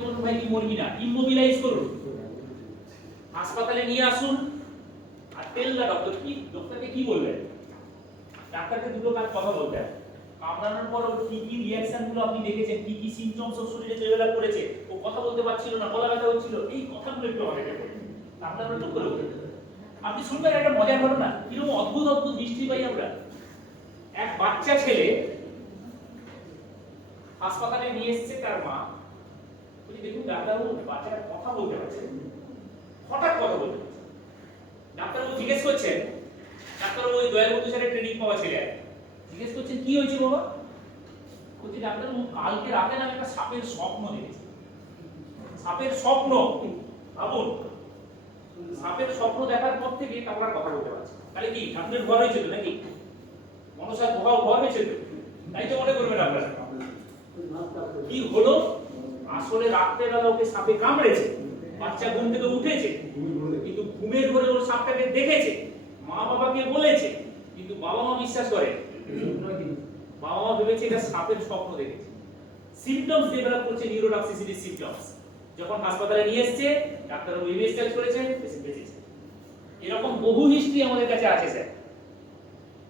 বলুন ভাই কি মরবি না, ইমোবিলাইজ করুন, হাসপাতালে নিয়ে আসুন আর টেল দা ডক্টর। কি ডক্টরকে কি বলবেন? ডাক্তারকে দুটো কাজ কথা বলতে হবে। কামড়ানোর পর ওর কি কি রিঅ্যাকশন গুলো আপনি দেখেছেন, কি কি সিম্পটমস ওর শরীরে ডেভেলপ করেছে, ও কথা বলতে পারছিল না, গলা ব্যথা হচ্ছিল, এই কথাগুলো একটু আমাদেরকে বলুন। আপনারা চুপ করে বলুন। আপনি শুনবেন একটা মজার ঘটনা, কিরকম অদ্ভুত অদ্ভুত দৃষ্টি পাই আমরা। এক বাচ্চা ছেলে হাসপাতালে নিয়ে এসেছে তার মা, বলি দেখুন ডাক্তারবাবু বাচ্চাটা কথা বলতে পারছে, হঠাৎ কথা বলতে পারছে। ডাক্তারবাবু জিজ্ঞেস করছেন, ডাক্তারবাবু ওই দয়াবন্ধু স্যারের ট্রেনিং পাওয়া ছেলে, জিজ্ঞেস করছেন কি হয়েছে বাবা? বলছি ডাক্তারবাবু কালকে রাতে না একটা সাপের স্বপ্ন দেখেছি। সাপের স্বপ্ন, ভাবুন, সাপের স্বপ্ন দেখার পর থেকে আমরা কথা বলতে পারছি। তাহলে কি ঠাকুরের ভয় হয়েছে তো নাকি? মনসার ভয় হয়েছে তো, তাই তো মনে করবেন আপনারা। কি হলো? আসলে রাত্রেবেলা ওকে সাপে কামড়েছে, বাচ্চা ঘুম থেকে উঠেছে, কিন্তু ঘুমের ঘরে ওর সাপটাকে দেখেছে, মা বাবাকে বলেছে, কিন্তু বাবা মা বিশ্বাস করে, বাবা মা ভেবেছে এটা সাপের স্বপ্ন দেখেছে। সিম্পটমস ডেভেলপ করছে, নিউরোটক্সিসিটি সিম্পটমস। যখন হাসপাতালে নিয়ে এসেছে, ডাক্তার ওবিএস টেস্ট করেছে, পেশেন্ট বেঁচেছে। এরকম বহু হিস্ট্রি আমাদের কাছে আছে স্যার।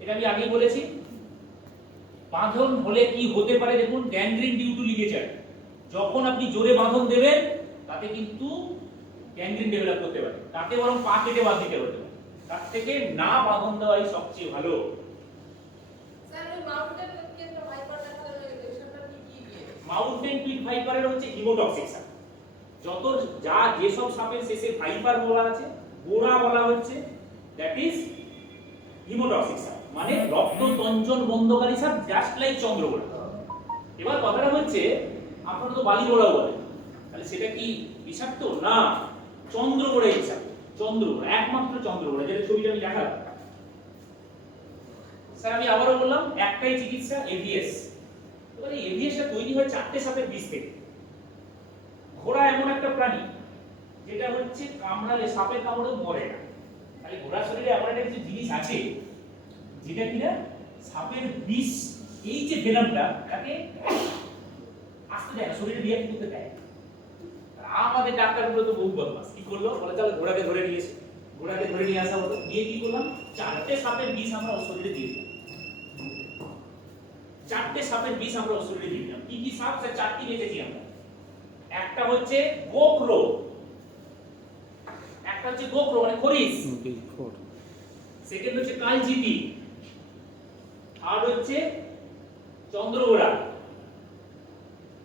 এটা আমি আগেই বলেছি। বাঁধন হলে কি হতে পারে দেখুন, গ্যাংগ্রিন ডিউ টু লিগেচার। যখন আপনি জোরে বাঁধন দেবেন তাতে কিন্তু গ্যাংগ্রিন ডেভেলপ করতে পারে, তাতে বরং পা কেটে বাদ দিতে হতে পারে। তার থেকে না বাঁধন দেওয়াই সবচেয়ে ভালো। মাউন্টেন পিট ভাইপারের হচ্ছে হিমোটক্সিকশন। যত যা যেসব সাপের শেষে ভাইপার বলা আছে, গোড়া বলা হচ্ছে, দ্যাট ইজ হিমোটক্সিকশন, মানে রক্ত তঞ্চন বন্ধকারী সাপ, জাস্ট লাইক চন্দ্রগোড়া। এবার কথাটা হচ্ছে আপনারা তো বালি গোড়াও বলেন, তাহলে সেটা কি বিষাক্ত? না, চন্দ্রগোড়াই বিষাক্ত। চন্দ্রগোড়া, একমাত্র চন্দ্রগোড়া, যেটা ছবিটা আমি দেখালাম। স্যার আমি আবারও বললাম, একটাই চিকিৎসা, এভিএস। এবারে এভিএসটা তৈরি হয় 4টে সাপের বিষ থেকে। ঘোড়া এমন একটা প্রাণী যেটা হচ্ছে কামড়ালে, সাপের কামড়েও মরে না। তাহলে ঘোড়ার শরীরে এমন একটা কিছু জিনিস আছে যেটা কিনা সাপের বিষ, এই যে ভেনামটা, তাকে আসতে দেয় না, শরীরে রিঅ্যাক্ট করতে দেয়। আমাদের ডাক্তারগুলো তো বহু বদমাস, কি করলো বলে, তাহলে ঘোড়াকে ধরে নিয়ে এসে, ঘোড়াকে ধরে নিয়ে আসা হলো, নিয়ে কি করলাম, 4টে সাপের বিষ আমরা ওর শরীরে দিয়ে দিলাম। 4টে সাপের বিষ আমরা ওর শরীরে দিয়ে দিলাম। কি কি সাপ? স্যার 4টি বেঁচেছি আমরা। একটা হচ্ছে গোখরো, একটা হচ্ছে গোখরো মানে খরিস, সেকেন্ড হচ্ছে কালজিপি, থার্ড হচ্ছে চন্দ্রগোড়া,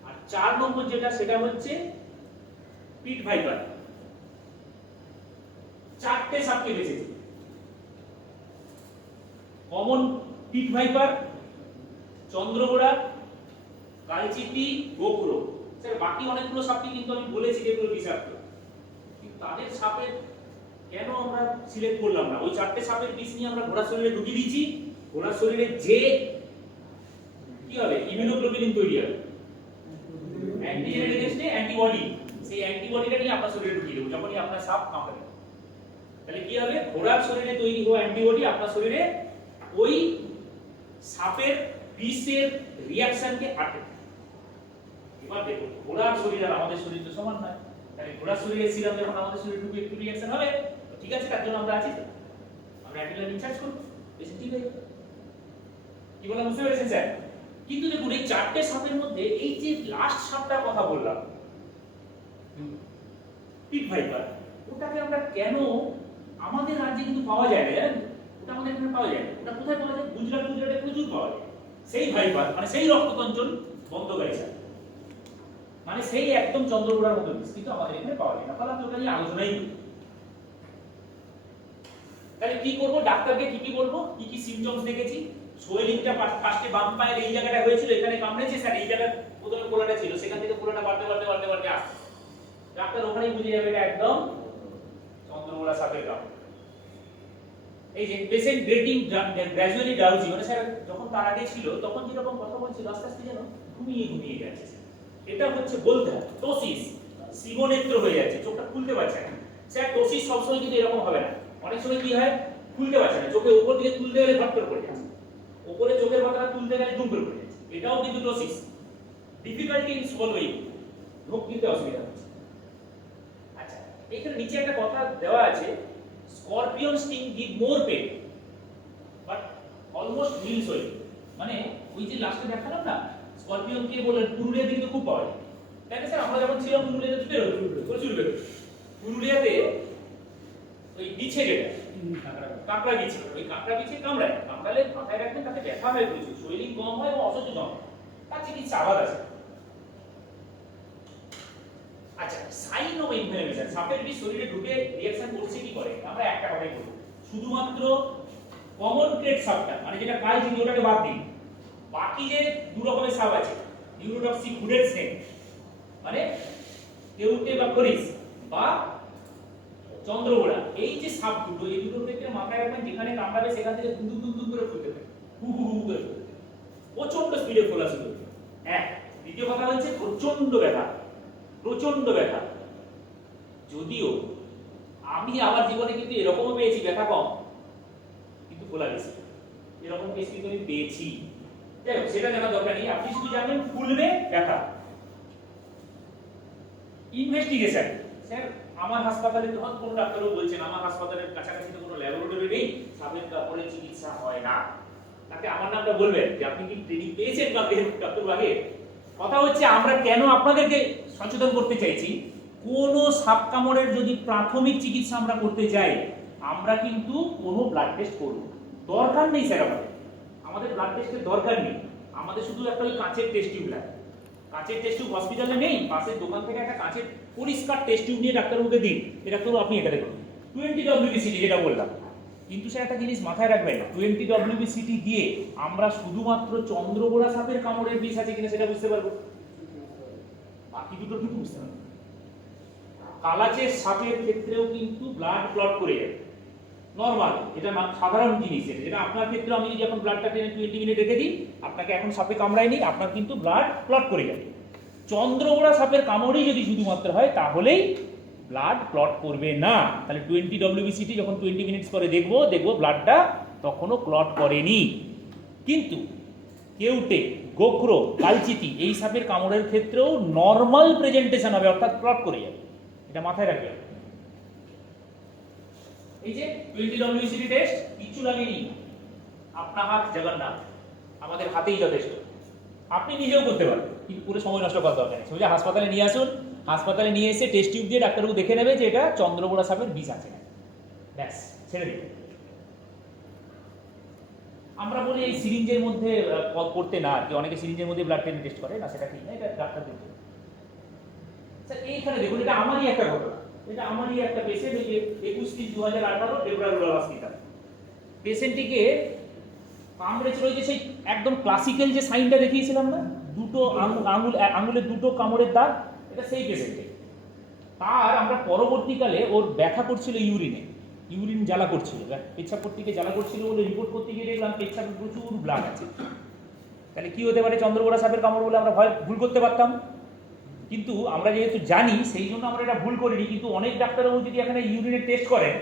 আর 4 নম্বর যেটা সেটা হচ্ছে পিট ভাইপার। 4টে সাপকে বেঁচেছে। কমন পিট ভাইপার, চন্দ্রগোড়া, কালচিপি, গোখরো। স্যার বাকি অনেকগুলো সাপকে কিন্তু আমি বলেছি যেগুলো বিষাক্ত, কিন্তু তাদের সাপের কেন আমরা সিলেক্ট করলাম না? ওই 4টে সাপের বিষ নিয়ে আমরা ঘোড়ার শরীরে ঢুকিয়ে দিয়েছি। ঘোড়ার শরীরে যে কি হবে, ইমিউনোগ্লোবুলিন তৈরি হবে, অ্যান্টিজেন এগেইনস্টে অ্যান্টিবডি, সেই অ্যান্টিবডিটা নিয়ে আপনার শরীরে ঢুকিয়ে দেবো যখনই আপনার সাপ কামড়াবে। তাহলে কি হবে, ঘোড়ার শরীরে তৈরি হওয়া অ্যান্টিবডি আপনার শরীরে ওই সাপের বিষের রিঅ্যাকশনকে আটকে। এবার দেখুন, ঘোড়ার শরীর আর আমাদের শরীর তো সমান নয়, তাহলে ঘোড়ার শরীরে সিরাম যখন আমাদের শরীরে ঢুকে একটু রিঅ্যাকশন হবে, ঠিক আছে, তার জন্য আমরা আছি, আমরা অ্যান্টিবডি ইনচার্জ করব, বেশি ঠিক হয়ে যাবে। কি বললাম বুঝতে পেরেছেন স্যার? কিন্তু দেখুন এই 4টে সাপের মধ্যে এই যে লাস্ট সাপটার কথা বললাম, পিট ভাইপার, ওটাকে আমরা কেন আমাদের রাজ্যে কিন্তু পাওয়া যায় না, জানেন? ওটা আমাদের এখানে পাওয়া যায় না। ওটা কোথায় পাওয়া যায়? গুজরাটে প্রচুর পাওয়া যায়। সেই ভাইপার মানে সেই রক্ততঞ্চন বন্ধকারী সাপ, মানে সেই একদম চন্দ্রগোড়ার মতো বিষ, কিন্তু আমাদের এখানে পাওয়া যায় না। তাহলে আমরা ওটা নিয়ে আলোচনাই করি। তাহলে কি করব, ডাক্তারকে কি কি বলবো, কি কি সিম্পটমস দেখেছি? সোয়েলিংটা ফার্স্টে বাম পায়ের এই জায়গাটা হয়েছিল, এখানে কামড়েছে স্যার, এই জায়গা প্রথমে পোলাটা ছিল, সেখান থেকে পোলাটা বাড়তে আসছে। ডাক্তার ওখানেই বুঝে যাবে এটা একদম চন্দ্রগোড়া সাপের কামড়। এই যে পেশেন্ট গেটিং গ্র্যাজুয়ালি ডাউজি, মানে স্যার যখন তার আগে ছিল তখন যেরকম কথা বলছিল আস্তে আস্তে যেন ঘুমিয়ে যাচ্ছে, এটা হচ্ছে বলতে হয় টোসিস, সিগোনেত্র হয়ে যাচ্ছে, চোখটা খুলতে পারছে না। স্যার টোসিস সবসময় কিন্তু এরকম হবে না, অনেক সময় কি হয়, খুলতে পারছে না, চোখের উপর দিকে তুলতে গেলে ঝট করে পড়ে যাচ্ছে, উপরে চোখের পাতাটা তুলতে গেলে ডুম করে পড়ে যাচ্ছে, এটাও কিন্তু টোসিস। ডিফিকাল্টি ইন সোলভিং, ঢোক দিতে অসুবিধা হচ্ছে। আচ্ছা, এখানে নিচে একটা কথা দেওয়া আছে, scorpion sting give more pain but almost heal swell. মানে ওই যে লাস্টে দেখালাম না, স্করপিয়নকে বললেন পুরুলিয়ার দিকে তো খুব পাওয়া যায়। দেখেন স্যার, আমরা যখন ছিলাম পুরুলিয়াতে তো বেরোয় প্রচুর বেরোয়। পুরুলিয়াতে ওই বিছে যেটা কাঁকড়া বিছে, ওই কাঁকড়া বিছে কামড়ালে মাথায় রাখবেন তাতে ব্যথা হয় প্রচুর, সোয়েলিং কম হয় এবং অসহ্য কম হয়, তার চিকিৎসা আলাদা আছে। আচ্ছা, সাইন অফ ইনফ্লামেশন, সাপের বিষ শরীরে ঢুকে রিঅ্যাকশন করছে কি করে, আমরা একটা কথাই বলবো, শুধুমাত্র কমন ক্রেট সাপটা মানে যেটা কালচিনি ওটাকে বাদ দিন, বাকি যে দু রকমের সাপ আছে, নিউরোটক্সিক হুডেড স্নেক মানে কেউটে বা খরিস বা চন্দ্রগোড়া, এই যে সাপ দুটো, এই দুটোর ক্ষেত্রে মাথায় রাখবেন যেখানে কামড়াবে সেখান থেকে দুম দুম দুম করে ফুলতে থাকে, হু হু হু করে ফুলতে থাকে, প্রচন্ড স্পিডে ফোলা শুরু হবে। হ্যাঁ, দ্বিতীয় কথা হচ্ছে প্রচন্ড ব্যথা, প্রচন্ড ব্যথা। যদিও আমি আমার জীবনে কিন্তু এরকমও পেয়েছি ব্যথা কম কিন্তু ফোলা বেশি, এরকম কেস কিন্তু আমি পেয়েছি। যাই হোক, সেটা জানার দরকার নেই, আপনি শুধু জানবেন ফুলবে ব্যথা। ইনভেস্টিগেশন, স্যার আমার হাসপাতালে তখন কোন ডাক্তারও বলছেন আমার হাসপাতালের কাছাকাছি তো কোনো ল্যাবরেটরি নেই, সাপের কামড়ে চিকিৎসা হয় না, তাকে আমার নামটা বলবেন যে আপনি কি ট্রেনিং পেয়েছেন ডক্টর বাগে। কথা হচ্ছে আমরা কেন আপনাদেরকে সচেতন করতে চাইছি, কোন সাপ কামড়ের যদি প্রাথমিক চিকিৎসা আমরা করতে যাই, আমরা কিন্তু কোনো ব্লাড টেস্ট করব দরকার নেই স্যার, আমাদের ব্লাড টেস্টের দরকার নেই, আমাদের শুধু একটা ওই কাঁচের টেস্ট টিউব লাগে। কাঁচের টেস্ট টিউব হসপিটালে নেই, পাশের দোকান থেকে একটা কাঁচের পরিষ্কার টেস্ট টিউব নিয়ে ডাক্তারবাবুকে দিন, এই ডাক্তারবাবু আপনি এটা দেখুন 20 WBCT যেটা বললাম। কিন্তু স্যার একটা জিনিস মাথায় রাখবেন, 20 WBCT দিয়ে আমরা শুধুমাত্র চন্দ্রগোড়া সাপের কামড়ের বিষ আছে কিনা সেটা বুঝতে পারবো, বাকি দুটো কিন্তু বুঝতে পারবো। কালাচের সাপের ক্ষেত্রেও কিন্তু ব্লাড ক্লট করে যাবে নরমাল, এটা সাধারণ জিনিস, যেটা আপনার ক্ষেত্রে আমি যদি এখন ব্লাডটা টেনে 20 মিনিট রেখে দিই, আপনাকে এখন সাপে কামড়ায়নি, আপনার কিন্তু ব্লাড ক্লট করে যাবে। চন্দ্রগোড়া সাপের কামড়েই যদি শুধুমাত্র হয় তাহলেই ব্লাড ক্লট করবে না। তাহলে 20 WBCT যখন 20 মিনিটস পরে দেখবো ব্লাডটা তখনও ক্লট করেনি। কিন্তু কেউটে, গোখরো, কালচিতি এই সাপের কামড়ের ক্ষেত্রেও নর্মাল প্রেজেন্টেশন হবে, অর্থাৎ ক্লট করে যাবে, এটা মাথায় রাখবেন। এই যে 20 WBCT টেস্ট কিছু লাগেনি, আপনার হাত জগন্নাথ, আমাদের হাতেই যথেষ্ট, আপনি নিজেও করতে পারবেন, কিন্তু পুরো সময় নষ্ট করার দরকার নেই। সোজা হাসপাতালে নিয়ে আসুন, হাসপাতালে নিয়ে এসে টেস্ট টিউব দিয়ে ডাক্তারবাবু দেখে নেবে যে এটা চন্দ্রগোড়া সাপের বিষ আছে না, ব্যাস ছেড়ে দিন। আমরা বলি এই সিরিঞ্জের মধ্যে করতে না, আর কি অনেকে সিরিঞ্জের মধ্যে ব্লাড টেস্ট করে না, সেটা ঠিক না, এটা ডাক্তার দেখবে। স্যার এইখানে দেখুন, এটা আমারই একটা ঘটনা, এটা আমারই একটা পেশেন্ট, ওই যে 21/3/2018 ডেবরাগুলা হসপিটাল, পেশেন্টটিকে কামড়েছিল ওই যে সেই একদম ক্লাসিক্যাল যে সাইনটা দেখিয়েছিলাম না, দুটো আঙুলের দুটো কামড়ের দাগ, এটা সেই পেশেন্টে। তার আমরা পরবর্তীকালে ওর ব্যথা করছিল ইউরিন জ্বালা করছিল, পেচ্ছাপ করতে গিয়ে জ্বালা করছিল বলে রিপোর্ট করতে গিয়ে দেখলাম পেচ্ছাপে প্রচুর ব্লাড আছে। তাহলে কি হতে পারে, চন্দ্রগোড়া সাপের কামড় বলে আমরা ভুল করতে পারতাম, কিন্তু আমরা যেহেতু জানি সেই জন্য আমরা এটা ভুল করিনি। কিন্তু অনেক ডাক্তারবাবু যদি এখানে ইউরিনের টেস্ট করেন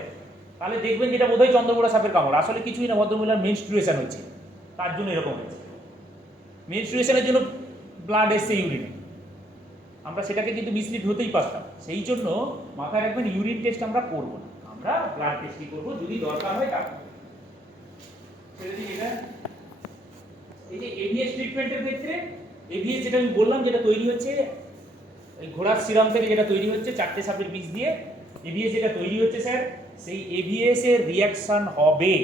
তাহলে দেখবেন যেটা বোধহয় চন্দ্রগোড়া সাপের কামড়, আসলে কিছুই না, ভদ্রমহিলার মেনস্ট্রুয়েশন হচ্ছে, তার জন্য এরকম হয়েছে, মেনস্ট্রুয়েশনের জন্য ব্লাড এসছে ইউরিনে, আমরা সেটাকে কিন্তু মিসলিড হতেই পারতাম। সেই জন্য মাথায় রাখবেন ইউরিন টেস্ট আমরা করব না, আমরা ব্লাড টেস্টই করব, যদি দরকার হয় তাহলে। এই যে এভিএস ট্রিটমেন্টের ক্ষেত্রে, এভিএস যেটা আমি বললাম যেটা তৈরি হচ্ছে এই ঘোড়ার সিরাম থেকে, যেটা তৈরি হচ্ছে 4টে সাপের বিষ দিয়ে, এভিএস যেটা তৈরি হচ্ছে স্যার, সেই এভিএস এর রিঅ্যাকশন হবে।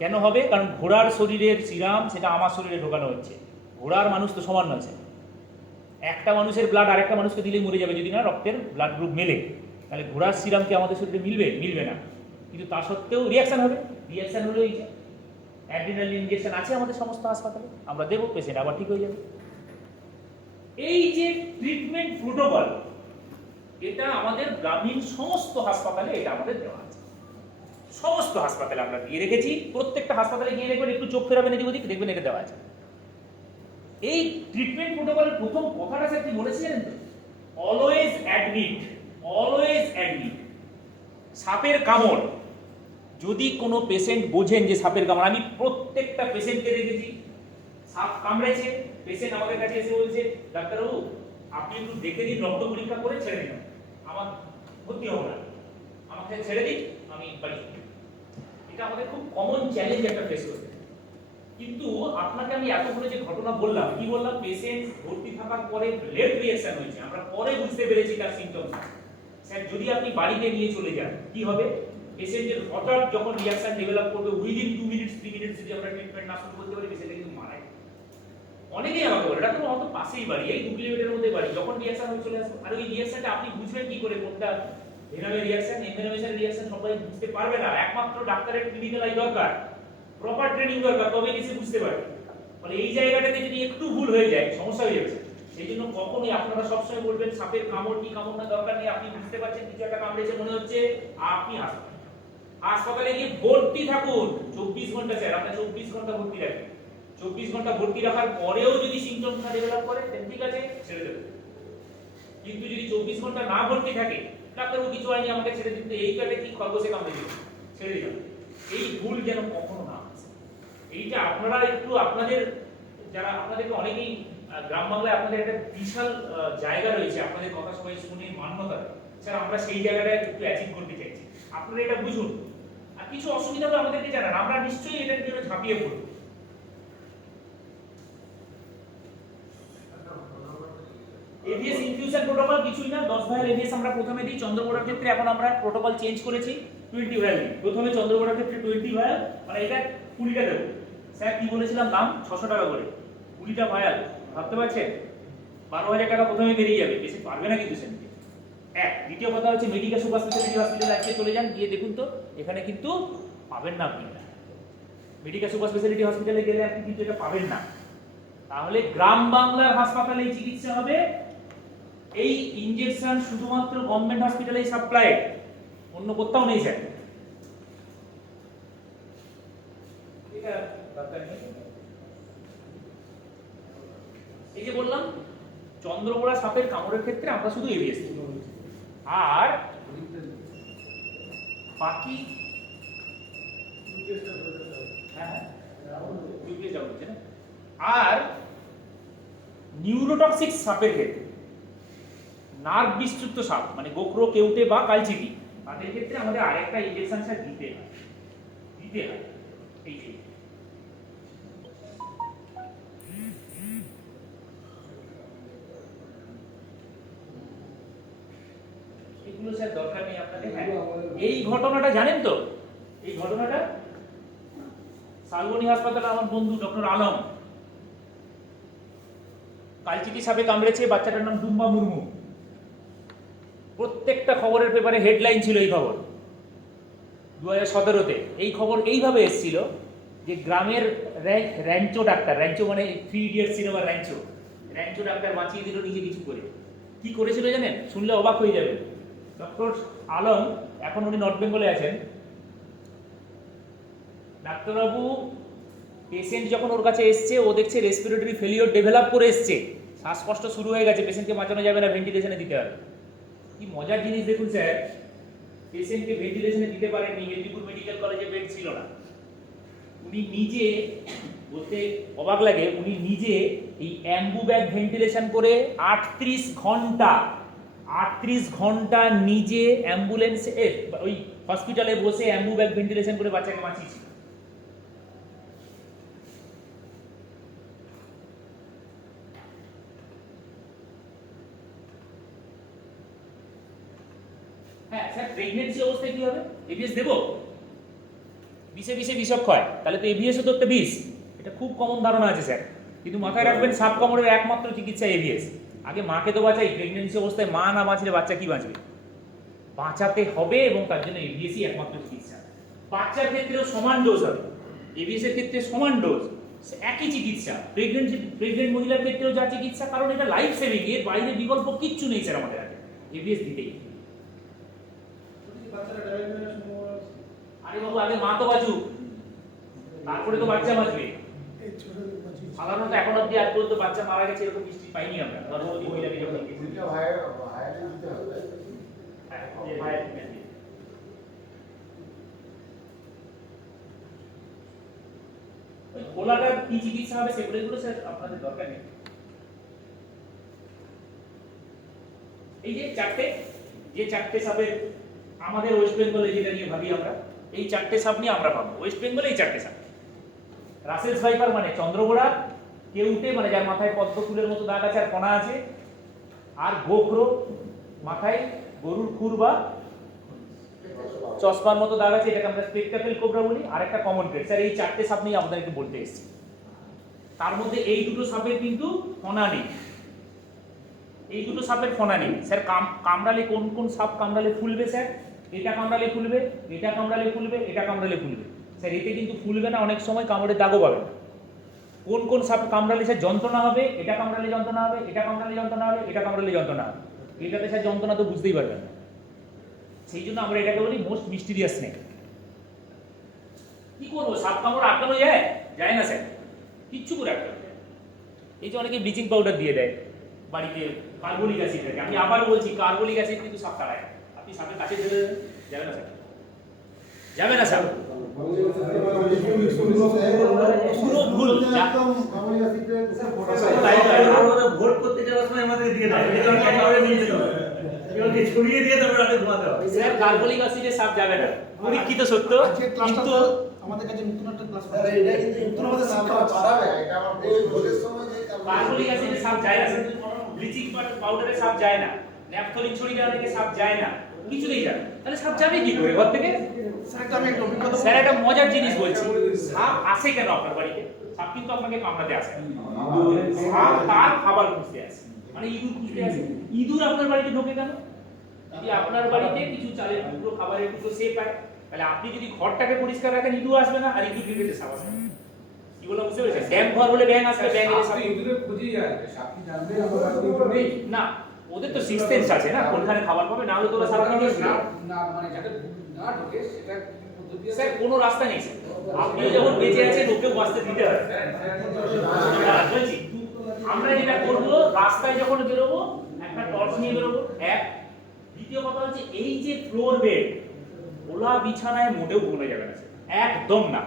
কেন হবে? কারণ ঘোড়ার শরীরের সিরাম সেটা আমার শরীরে ঢোকানো হচ্ছে, ঘোড়ার মানুষ তো সমান নয় স্যার, একটা মানুষের ব্লাড আরেকটা মানুষকে দিলেই মরে যাবে যদি না রক্তের ব্লাড গ্রুপ মেলে, তাহলে ঘোড়ার সিরামকে আমাদের শরীরে মিলবে না, কিন্তু তা সত্ত্বেও রিঅ্যাকশন হবে। রিঅ্যাকশন হলো এই যে অ্যাড্রিনালিন ইনজেকশন আছে আমাদের সমস্ত হাসপাতালে, আমরা দেবো, পেশেন্ট আবার ঠিক হয়ে যাবে। এই যে ট্রিটমেন্ট প্রোটোকল, এটা আমাদের গ্রামীণ সমস্ত হাসপাতালে এটা আমাদের দেওয়া আছে, সমস্ত হাসপাতালে আমরা দিয়ে রেখেছি। প্রত্যেকটা হাসপাতালে গিয়ে দেখবেন, একটু চোখ ফেরাবেন এদিক ওদিক, দেখবেন এটা দেওয়া আছে। এই ট্রিটমেন্ট প্রোটোকলের প্রথম কথাটা স্যার কি বলেছিলেন তো, অলওয়েজ অ্যাডমিট, অলওয়েজ অ্যাডমিট। সাপের কামড় যদি কোনো পেশেন্ট বোঝেন যে সাপের কামড়, আমি প্রত্যেকটা পেশেন্টকে দেখেছি সাপ কামড়েছে, পেশেন্ট আমাদের কাছে এসে বলছে ডাক্তারবাবু আপনি একটু দেখে দিন, রক্ত পরীক্ষা করে ছেড়ে দিন, আমার ভর্তি হবো না, আমাকে ছেড়ে দিন, আমি বাড়ি যাবো। এটা আমাদের খুব কমন চ্যালেঞ্জ একটা ফেস করতে। কিন্তু আপনাকে আমি এতক্ষণে যে ঘটনা বললাম, কি বললাম, পেশেন্ট ভর্তি থাকার পরে লেট রিঅ্যাকশন হয়েছে, আমরা পরে বুঝতে পেরেছি তার সিম্পটমস। স্যার যদি আপনি বাড়িতে নিয়ে চলে যান, কি হবে? পেশেন্টের হঠাৎ যখন রিঅ্যাকশন ডেভেলপ করবে, উইদিন 2 মিনিটস 3 মিনিটস যদি আমরা ট্রিটমেন্ট না শুরু করতে পারি, পেশেন্ট কিন্তু মারা যায়। অনেকেই আমাকে বলে, এটা তো হয়তো পাশেই বাড়ি, এই 2 কিলোমিটারের মধ্যে বাড়ি, যখন রিঅ্যাকশন হয়ে চলে আসবে। আর ওই রিঅ্যাকশনটা আপনি বুঝবেন কি করে, কোনটা ভেনামের রিঅ্যাকশন, এনভেনমেশন রিঅ্যাকশন সবাই বুঝতে পারবে না। একমাত্র ডাক্তারের ক্লিনিক্যাল আই দরকার, প্রপার ট্রেনিং দরকার, তবেই এসে বুঝতে পারবে। মানে এই জায়গাটাতে যদি একটু ভুল হয়ে যায়, সমস্যা হয়ে যাবে। সেই জন্য কখনোই আপনারা সবসময় বলবেন, সাপের কামড় কি কামড় না দরকার নেই, আপনি বুঝতে পারছেন কিছু একটা কামড়েছে মনে হচ্ছে, আপনি হাসপাতালে গিয়ে ভর্তি থাকুন 24 ঘন্টা। স্যার আপনি 24 ঘন্টা ভর্তি রাখেন, 24 ঘন্টা ভর্তি রাখার পরেও যদি সিম্পটমস না ডেভেলপ করে, তাহলে ঠিক আছে, ছেড়ে দেবেন। কিন্তু যদি 24 ঘন্টা না ভর্তি থাকে, ডাক্তারবাবু কিছু হয়নি, আমাকে ছেড়ে দিতে, এই কাটে কি খরগোশে কামড়ে দিল, ছেড়ে দিলাম, এই ভুল যেন কখনো না হয়। এইটা আপনারা একটু আপনাদের, যারা আপনাদেরকে অনেকেই গ্রাম বাংলায় আপনাদের একটা বিশাল জায়গা রয়েছে, আপনাদের কথা সবাই শুনে মান্যতা দেয়। স্যার আমরা সেই জায়গাটা একটু অ্যাচিভ করতে চাইছি, আপনারা এটা বুঝুন। আর কিছু অসুবিধা হলে আমাদেরকে জানান, আমরা নিশ্চয়ই এটার জন্য ঝাঁপিয়ে পড়ব। এভিএস ইনফিউশন প্রোটোকল কিছুই না, 10 ভায়াল এভিএস আমরা প্রথমে দিই। চন্দ্রবোড়ার ক্ষেত্রে এখন আমরা প্রোটোকল চেঞ্জ করেছি, 20 ভায়াল দিই প্রথমে। চন্দ্রবোড়ার ক্ষেত্রে 20 ভায়াল, মানে এটা 20টা দেব। স্যার কি বলেছিলাম দাম? 600 টাকা করে 20টা ভায়াল, ভাবতে পারছেন? 12,000 টাকা প্রথমে বেরিয়ে যাবে, বেশি পারবে না কিন্তু সেটা। এক, দ্বিতীয় কথা হচ্ছে মেডিকেল সুপার স্পেশালিটি হসপিটালে আজকে চলে যান, গিয়ে দেখুন তো এখানে কিন্তু পাবেন না আপনি। মেডিকেল সুপার স্পেশালিটি হসপিটালে গেলে আপনি কিন্তু এটা পাবেন না। তাহলে গ্রাম বাংলার হাসপাতালে চিকিৎসা হবে। এই ইনজেকশন শুধুমাত্র গভর্নমেন্ট হসপিটালেই সাপ্লাই, অন্য কোথাও নেই স্যার। এটা দরকার নেই। এই যে বললাম চন্দ্রবোড়া সাপের কামড়ের ক্ষেত্রে আমরা শুধু এভিএস, আর বাকি আর নিউরোটক্সিক সাপের ক্ষেত্রে, নার্ভ বিচ্যুত সাপ মানে গোখরো, কেউটে বা কালচিটি, তাদের ক্ষেত্রে আমাদের আরেকটা ইনজেকশন স্যার দিতে হয়। এই যে এগুলো স্যার দরকার নেই আপনাদের। হ্যাঁ, এই ঘটনাটা জানেন তো, এই ঘটনাটা শালবনী হাসপাতালে আমার বন্ধু ডক্টর আলম, কালচিটি সাপে কামড়েছে, বাচ্চাটার নাম ডুম্বা মুর্মু। প্রত্যেকটা খবরের পেপারে হেডলাইন ছিল এই খবর 2017-তে। এই খবর এইভাবে এসেছিল যে গ্রামের র্যাঞ্চো ডাক্তার, র্যাঞ্চো মানে 3 ইডিয়টস সিনেমার র্যাঞ্চো, র্যাঞ্চো ডাক্তার বাঁচিয়ে দিল নিজে কিছু করে। কি করেছিল জানেন? শুনলে অবাক হয়ে যাবেন। ডক্টর আলম, এখন উনি নর্থ বেঙ্গলে আছেন। ডাক্তারবাবু পেশেন্ট যখন ওর কাছে এসছে, ও দেখছে রেসপিরেটরি ফেলিওর ডেভেলপ করে এসছে, শ্বাসকষ্ট শুরু হয়ে গেছে, পেশেন্টকে বাঁচানো যাবে না, ভেন্টিলেশনে দিতে হবে। কি মজার জিনিস দেখুন স্যার, পেশেন্টকে ভেন্টিলেশনে দিতে পারেননি, মেদিনীপুর মেডিকেল কলেজে বেড ছিল না। উনি নিজে, বলতে অবাক লাগে, উনি নিজে এই অ্যাম্বু ব্যাগ ভেন্টিলেশন করে 38 ঘন্টা নিজে অ্যাম্বুলেন্সে, ওই হসপিটালে বসে অ্যাম্বু ব্যাগ ভেন্টিলেশন করে বাচ্চাকে বাঁচিয়েছে। হ্যাঁ স্যার, প্রেগন্যান্সি অবস্থায় কি হবে? এভিএস দেবো? বিষে বিষক্ষয়, তাহলে তো এভিএসও তো একটা বিষ। এটা খুব কমন ধারণা আছে স্যার, কিন্তু মাথায় রাখবেন সাপ কামড়ের একমাত্র চিকিৎসা এভিএস। আগে মাকে তো বাঁচাই, প্রেগন্যান্সি অবস্থায় মা না বাঁচলে বাচ্চা কি বাঁচবে? বাঁচাতে হবে, এবং তার জন্য এভিএসই একমাত্র চিকিৎসা। বাচ্চার ক্ষেত্রেও সমান ডোজ হবে, এভিএস এর ক্ষেত্রে সমান ডোজ, একই চিকিৎসা। প্রেগনেন্ট মহিলার ক্ষেত্রেও যা চিকিৎসা, কারণ এটা লাইফ সেভিং, এর বাইরে বিকল্প কিচ্ছু নেই স্যার আমাদের আগে, এভিএস দিতেই। আরে বাবু, আগে মা তো বাঁচুক, তারপরে তো বাচ্চা বাঁচবে। সাধারণত এখন অব্দি আজ পর্যন্ত বাচ্চা মারা গেছে এরকম হিস্ট্রি পাইনি আমরা, গর্ভবতী মহিলাকে যখন খোলাটা কি চিকিৎসা হবে সেগুলো স্যার আপনাদের দরকার নেই। এই যে চারটে সাপের আমাদের ওয়েস্ট বেঙ্গলে যেটা নিয়ে ভাবি আমরা, এই চারটে সাপ নিয়ে আমরা পাবো ওয়েস্ট বেঙ্গলে এই চারটে সাপ। রাসেলস ভাইপার মানে চন্দ্রগোড়া, কেউটে মানে যার মাথায় পদ্ম ফুলের মতো দাগ আছে আর কণা আছে, আর গোখরো মাথায় গরুর খুর বা চশমার মতো দাগ আছে, এটাকে আমরা স্পেকটাকেল কোবরা বলি, আর একটা কমন গ্রেড। স্যার এই চারটে সাপ নিয়ে আপনাদেরকে বলতে এসেছি। তার মধ্যে এই দুটো সাপের কিন্তু ফনা নেই, এই দুটো সাপের ফনা নেই। স্যার কামড়ালে কোন কোন সাপ কামড়ালে ফুলবে? স্যার এটা কামড়ালে ফুলবে, এটা কামড়ালে ফুলবে, এটা কামড়ালে ফুলবে। স্যার এতে কিন্তু ফুলবে না, অনেক সময় কামড়ে দাগও পাবে। কোন কোন সাপ কামড়ালে স্যার যন্ত্রণা হবে? এটা কামড়ালে যন্ত্রণা হবে, এটা কামড়ালে যন্ত্রণা হবে, এটা কামড়ালে যন্ত্রণা হবে। এটাতে স্যার যন্ত্রণা তো বুঝতেই পারবেন না, সেই জন্য আমরা এটাকে বলি মোস্ট মিস্টিরিয়াস স্নেক। কি করবো, সাপ কামড় আটকানো যায়? যায় না স্যার, কিচ্ছু করে আটকানো যায়। এই যে অনেকে ব্লিচিং পাউডার দিয়ে দেয় বাড়িতে, কার্বলিক অ্যাসিড থাকে। আমি আবার বলছি, কার্বলিক অ্যাসিড কিন্তু সাপ তাড়ায়। আপনি সাপের কাছে ধরে যাবে না স্যার, যাবে না স্যার, পুরো ভুল। ভোট করতে যাওয়ার সময় আমাদের দিয়ে দেয়, ছড়িয়ে দিয়ে তারপর রাতে ঘুমাতে হবে। স্যার কার্বলিক অ্যাসিডে সাপ যাবে না, পরীক্ষিত সত্য। কিন্তু আমাদের কাছে নতুন একটা ক্লাস স্যার এটা কিন্তু নতুন আমাদের শিক্ষা বাড়াবে, এটা আমার ভোটের সময় যে কার্বলিক অ্যাসিডে সাপ যায় না স্যার, ব্লিচিং পাউডারে সাপ যায় না, ন্যাপথলিন ছড়িয়ে দেওয়া থেকে সাপ যায় না, কিছুতেই যাবে। তাহলে সাপ যাবে কি করে ঘর থেকে? স্যার একটা মজার জিনিস বলছি, সাপ আসে কেন আপনার বাড়িতে? সাপ কিন্তু আপনাকে কামড়াতে আসে না, সাপ তার খাবার খুঁজতে আসে, মানে ইঁদুর খুঁজতে আসে। ইঁদুর আপনার বাড়িতে ঢোকে কেন? যদি আপনার বাড়িতে কিছু চালের টুকরো, খাবারের টুকরো সে পায়, তাহলে আপনি যদি ঘরটাকে পরিষ্কার রাখেন ইঁদুর আসবে না, আর ইঁদুর ক্রিকেটে সাপ আসবে না। কি বলা বুঝতে পেরেছেন? ড্যাম ঘর হলে ব্যাঙ আসবে, ব্যাঙ এলে সাপ ইঁদুরে খুঁজেই যায়, সাপ কি জানবে না, ওদের তো সিক্স সেন্স আছে না, কোনখানে খাবার পাবে, না হলে তো ওরা সাপ না নিয়ে আসবে। না, মানে যাতে না ঢোকে সেটা পদ্ধতি আছে। স্যার কোনো রাস্তা নেই স্যার, আপনিও যখন বেঁচে আছেন ওকেও বাঁচতে দিতে হবে। হ্যাঁ, বলছি আমরা যেটা করবো, রাস্তায় যখন বেরোবো একটা টর্চ নিয়ে বেরোবো, এক। দ্বিতীয় কথা হচ্ছে এই যে ফ্লোর বেড, খোলা বিছানায় মোটেও ঘুমে যাবে না স্যার, একদম না।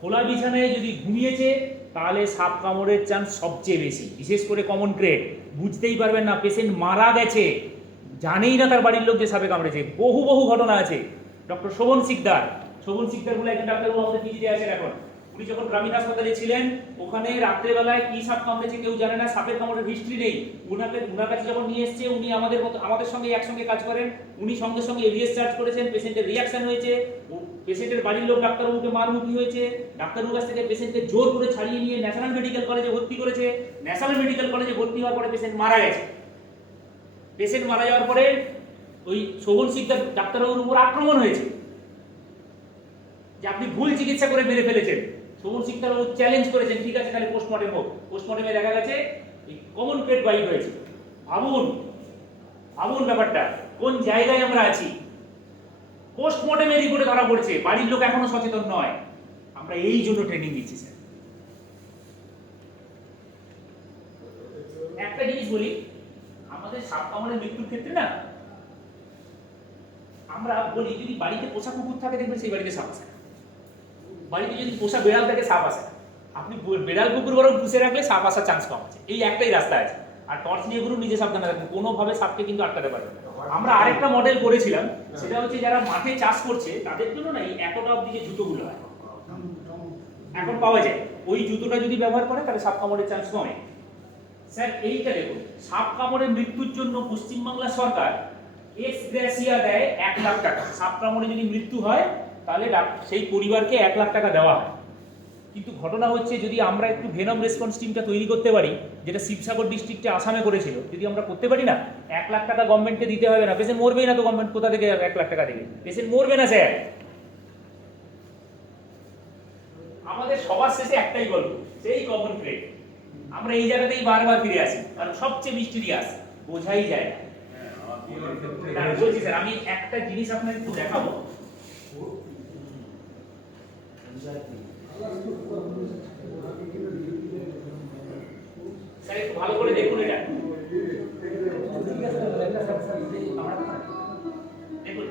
খোলা বিছানায় যদি ঘুমিয়েছে তাহলে সাপ কামড়ের চান্স সবচেয়ে বেশি, বিশেষ করে কমন ক্রেট। বুঝতেই পারবেন না পেশেন্ট মারা গেছে, জানেই না তার বাড়ির লোক যে সাপে কামড়েছে। বহু বহু ঘটনা আছে। ডক্টর শোভন শিকদার বলে একজন ডাক্তারবাবু আমাদের পিজিতে আছেন এখন। উনি যখন গ্রামীণ হাসপাতালে ছিলেন, ওখানে রাত্রেবেলায় কি সাপ কামড়েছে কেউ জানে না, সাপের কামড়ের হিস্ট্রি নেই। উনার কাছে যখন নিয়ে এসছে, উনি আমাদের সঙ্গে একসঙ্গে কাজ করেন, উনি সঙ্গে সঙ্গে এভিএস চার্জ করেছেন, পেশেন্টের রিয়াকশন হয়েছে, পেশেন্টের বাড়ির লোক ডাক্তারবাবুকে মারমুখী হয়েছে, ডাক্তারবাবুর কাছ থেকে পেশেন্টকে জোর করে ছাড়িয়ে নিয়ে ন্যাশনাল মেডিকেল কলেজে ভর্তি করেছে। ন্যাশনাল মেডিকেল কলেজে ভর্তি হওয়ার পরে পেশেন্ট মারা গেছে। পেশেন্ট মারা যাওয়ার পরে ওই শোভন শিকদার ডাক্তারবাবুর উপর আক্রমণ হয়েছে যে আপনি ভুল চিকিৎসা করে মেরে ফেলেছেন। শোভন শিকদারবাবু চ্যালেঞ্জ করেছেন, ঠিক আছে তাহলে পোস্টমর্টেম হোক। পোস্টমর্টেমে দেখা গেছে এই কমন পেট বাইট হয়েছে। ভাবুন ব্যাপারটা কোন জায়গায় আমরা আছি। পোস্টমর্টেমের রিপোর্টে ধরা পড়ছে, বাড়ির লোক এখনো সচেতন নয়। আমরা এই জন্য ট্রেনিং দিচ্ছি স্যার। একটা জিনিস বলি, আমাদের সাপ কামড়ের মৃত্যুর ক্ষেত্রে না আমরা বলি যদি বাড়িতে পোষা কুকুর থাকে দেখবেন সেই বাড়িতে সাপ আসে। বাড়িতে যদি পোষা বেড়াল থাকে সাপ আসে। আপনি বেড়াল কুকুর বরং পুষে রাখলে সাপ আসার চান্স কম আছে। এই একটাই রাস্তা আছে। আর টর্চ নিয়ে ঘুরুন, নিজে সাবধানে থাকবেন, কোনোভাবে সাপকে কিন্তু আটকাতে পারবেন না। আমরা আরেকটা মডেল করেছিলাম, সেটা হচ্ছে যারা মাঠে চাষ করছে তাদের জন্য না এই এতটা অব্দি যে জুতোগুলো হয় এখন পাওয়া যায়, ওই জুতোটা যদি ব্যবহার করে তাহলে সাপ কামড়ের চান্স কমে। স্যার এইটা দেখুন, সাপ কামড়ের মৃত্যুর জন্য পশ্চিমবাংলা সরকার এক্স গ্রেসিয়া দেয় 1 লাখ টাকা। সাপ কামড়ে যদি মৃত্যু হয় তাহলে সেই পরিবারকে 1 লাখ টাকা দেওয়া হয়। কিন্তু ঘটনা হচ্ছে যদি আমরা একটু ভেনম রেসপন্স টিমটা তৈরি করতে পারি, যেটা শিবসাগর ডিস্ট্রিক্টে আসামে করেছিল, যদি আমরা করতে পারি না, 1 লাখ টাকা গভর্নমেন্টকে দিতে হবে না। পেশেন্ট মরবেই না তো গভর্নমেন্ট কোথা থেকে 1 লাখ টাকা দেবে? পেশেন্ট মরবে না স্যার। আমাদের সবার শেষে একটাই গল্প, সেই কমন ক্রেট। আমরা এই জায়গাতেই বারবার ফিরে আসি, কারণ সবচেয়ে মিস্টিরিয়াস, বোঝাই যায় না। বলছি স্যার, আমি একটা জিনিস আপনাকে একটু দেখাবো। স্যার একটু ভালো করে দেখুন এটা। দেখুন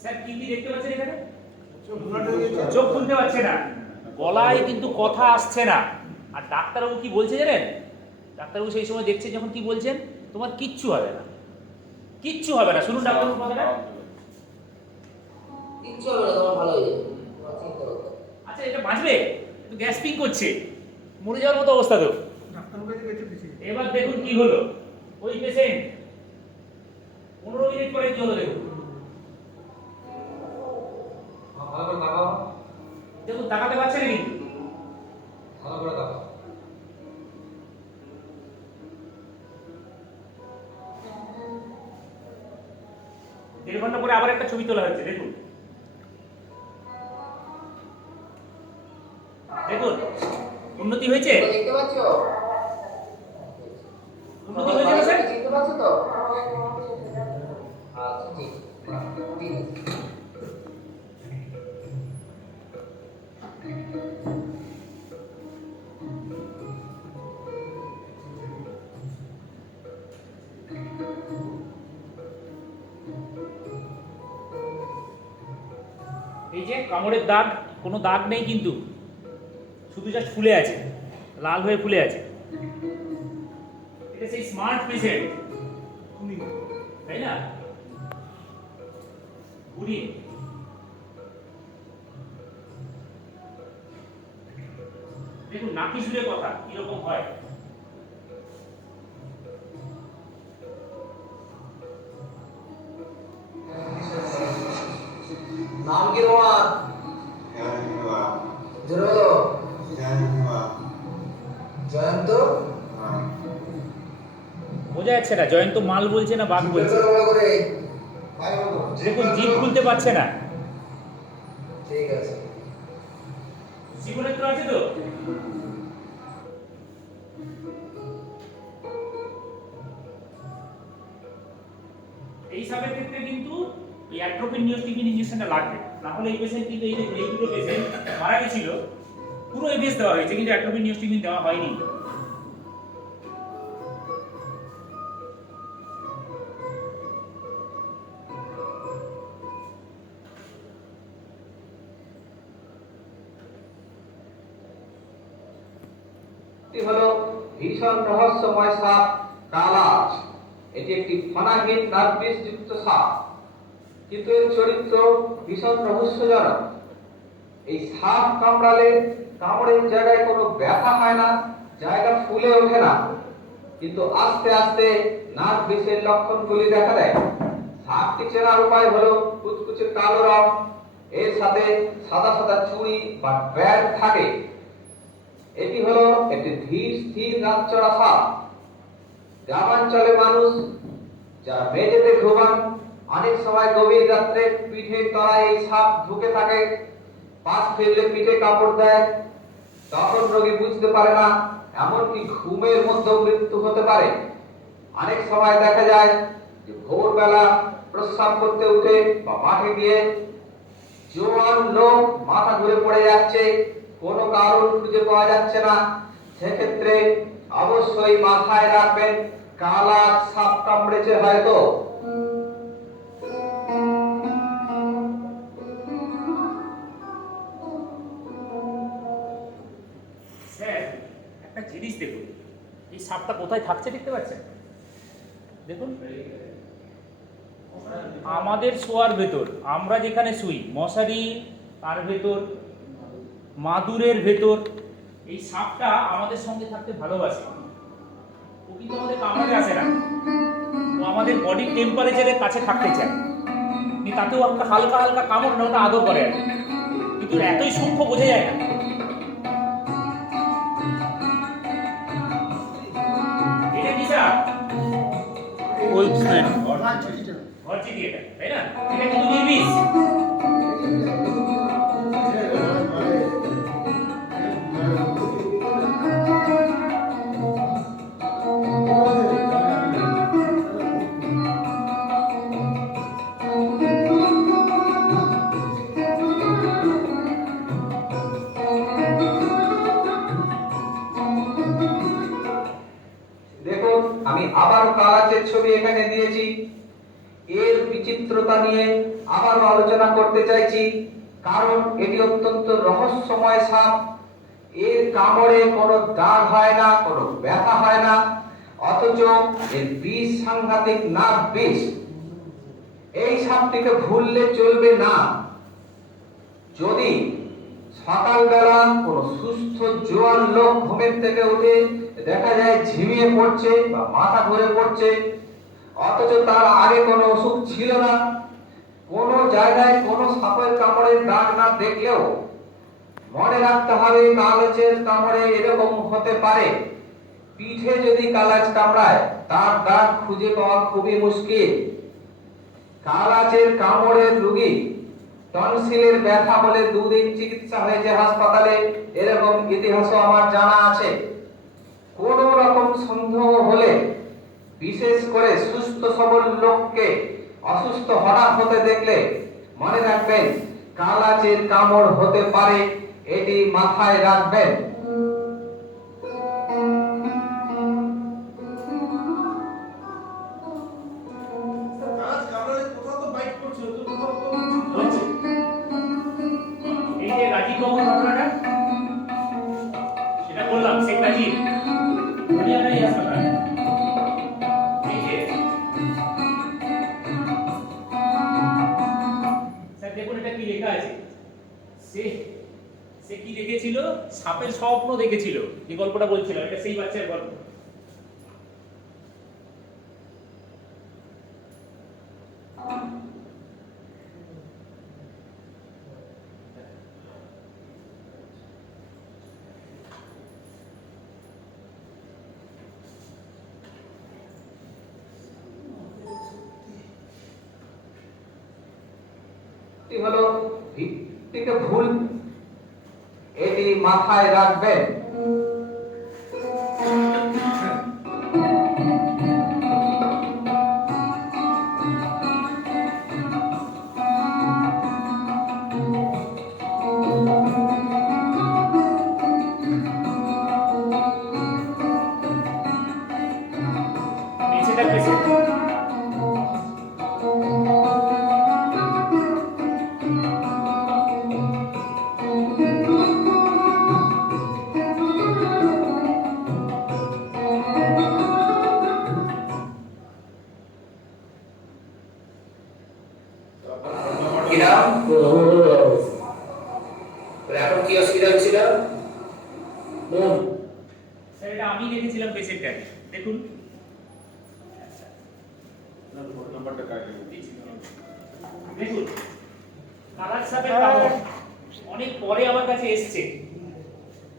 স্যার কি কি দেখতে পাচ্ছেন এখানে? চোখ খুলতে পারছে না, গলায় কিন্তু কথা আসছে না। আর ডাক্তারবাবু কি বলছে জানেন? ডাক্তারবাবু সেই সময় দেখছে যখন কি বলছেন, তোমার কিচ্ছু হবে না, কিচ্ছু হবে না। শুনুন ডাক্তারবাবু কথাটা। কিচ্ছু হবে না, তোমার ভালো হয়ে যাবে, তোমার চিন্তা করতে হবে না। আচ্ছা এটা বাঁচবে? গ্যাসপিং করছে, মরে যাওয়ার মতো অবস্থা তো। ডাক্তারবাবু কাছে গেছে দিছি। এবার দেখুন কি হলো। ওই পেশেন্ট 15 মিনিট পরে কি হলো দেখুন। ভালো করে তাকাও, দেখুন তাকাতে পারছে না কিন্তু। ভালো করে তাকাও। 1.5 ঘন্টা পরে আবার একটা ছবি তোলা হচ্ছে, দেখুন দেখুন উন্নতি হয়েছে, তোমরা দেখতে পাচ্ছো? উন্নতি হয়েছে না স্যার? চিনতে পারছো তো? আচ্ছা ঠিক ঠিক আছে। এই যে কামড়ের দাগ, কোনো দাগ নেই কিন্তু, শুধু জাস্ট ফুলে আছে, লাল হয়ে ফুলে আছে। এটা সেই স্মার্ট পেশেন্ট, তাই না? বুড়ি দেখুন নাকি সুরে কথা কিরকম হয়। নাম কি তোমার? জোরে বলো। জয়ন্ত? বোঝা যাচ্ছে না জয়ন্ত মাল বলছে না বাঘ বলছে। বলো করে। দেখুন জিভ খুলতে পারছে না। ঠিক আছে। জীবনে তো আছে তো? এই সবের ক্ষেত্রে কিন্তু এই অ্যাট্রোপিন নিওস্টিমিন ইনজেকশনটা লাগবে, না হলে এই পেশেন্ট কিন্তু এই দুটো পেশেন্ট মারা গেছিল, পুরো এবিএস দেওয়া হয়েছে কিন্তু অ্যাট্রোপিন নিওস্টিমিন দেওয়া হয়নি। এটি হলো ভীষণ রহস্যময় সাপ কালাজ। এটি একটি ফনাহীন নার্ভিস যুক্ত সাপ, কিন্তু এর চরিত্র ভীষণ রহস্যজনক। এই সাপ কামড়ালে কামড়ের জায়গায় কোনো ব্যথা হয় না, জায়গা ফুলে ওঠে না, কিন্তু আস্তে আস্তে নার্ভিসের লক্ষণগুলি দেখা দেয়। সাপটি চেনার উপায় হলো কুচকুচে কালো রং, এর সাথে সাদা সাদা চুড়ি বা ব্যাগ থাকে। এটি হলো একটি ধীর স্থির রাতচরা সাপ। গ্রামাঞ্চলে মানুষ যারা মেঝেতে ঘুমান, অনেক সময় গভীর রাত্রে পিঠের তলায় এই সাপ ঢুকে থাকে। পাশ ফিরলে পিঠে কামড় দেয়, তখন রোগী বুঝতে পারে না, এমনকি ঘুমের মধ্যেও মৃত্যু হতে পারে। অনেক সময় দেখা যায় যে ভোরবেলা প্রস্রাব করতে উঠে বা মাঠে গিয়ে জোয়ান লোক মাথা ঘুরে পড়ে যাচ্ছে, কোনো কারণ খুঁজে পাওয়া যাচ্ছে না। সেক্ষেত্রে অবশ্যই মাথায় রাখবেন কালা সাপ কামড়েছে হয়তো। স্যার একটা জিনিস দেখুন, এই সাপটা কোথায় থাকছে দেখতে পাচ্ছেন? দেখুন আমাদের শোয়ার ভেতর, আমরা যেখানে শুই মশারি তার ভেতর, মাদুরের ভেতর এই সাপটা আমাদের সঙ্গে থাকতে ভালোবাসে। ও কিন্তু আমাদের কামড়ে আসে না, ও আমাদের বডির টেম্পারেচারের কাছে থাকতে চায়। তাতেও একটা হালকা হালকা কামড় না, ওটা আদর করে আর কি। কিন্তু এতই সূক্ষ্ম বোঝা যায় না। এটা কি সাপ? ঘরচিটি এটা, তাই না? এটা কিন্তু নির্বিষ। দেখুন আমি আবার কালাচের ছবি এখানে দিয়েছি। এর বিচিত্রতা নিয়ে আবারও আলোচনা করতে চাইছি, কারণ এটি অত্যন্ত রহস্যময় সাপ। এর কামড়ে কোনো দাগ হয় না, কোনো ব্যথা হয় না, অথচ এর বিষ সাংঘাতিক নাক বিষ। এই সাপটিকে ভুললে চলবে না। যদি সকালবেলা কোনো সুস্থ জোয়ান লোক ঘুমের থেকে উঠে দেখা যায় ঝিমিয়ে পড়ছে বা মাথা ঘুরে পড়ছে, অথচ তার আগে কোনো অসুখ ছিল না, কোনো জায়গায় কোনো সাপের কামড়ের দাগ না দেখলেও মনে রাখতে হবে কালাজের কামড়ে এরকম হতে পারে। পিঠে যদি কালাজ কামড়ায় তার দাগ খুঁজে পাওয়া খুবই মুশকিল। কালাজের কামড়ের রোগী টনসিলের ব্যথা বলে 2 দিন চিকিৎসা হয়েছে হাসপাতালে, এরকম ইতিহাসও আমার জানা আছে। কোন রকম সন্দেহ হলে, বিশেষ করে সুস্থ সবল লোককে অসুস্থ হঠাৎ হতে দেখলে মনে রাখবেন কালাজের কামড় হতে পারে, এটি মাথায় রাখবেন। কাজ কামড়ালে কোথাও তো বাইট করছিল, তো কোথাও তো হচ্ছে। এই যে রাজীব বাবুর ঘটনাটা, সেটা বললাম শেখ রাজীব হরিয়ানায় হাসপাতাল। এই যে স্যার দেখুন এটা কি লেখা আছে। সে সে কি দেখেছিল? সাপের স্বপ্ন দেখেছিল। যে গল্পটা বলছিলাম, এটা সেই বাচ্চার গল্প। এটি হলো ভিত্তিকে ভুল, এটি মাথায় রাখবেন। নিচেটা পেশেন্ট। এখন কি অসুবিধা হচ্ছিল? স্যার এটা আমি দেখেছিলাম পেশেন্টটাকে, দেখুন। নাম্বারটা কাটে। দেখুন কালার সাপের কামড় অনেক পরে আমার কাছে এসছে।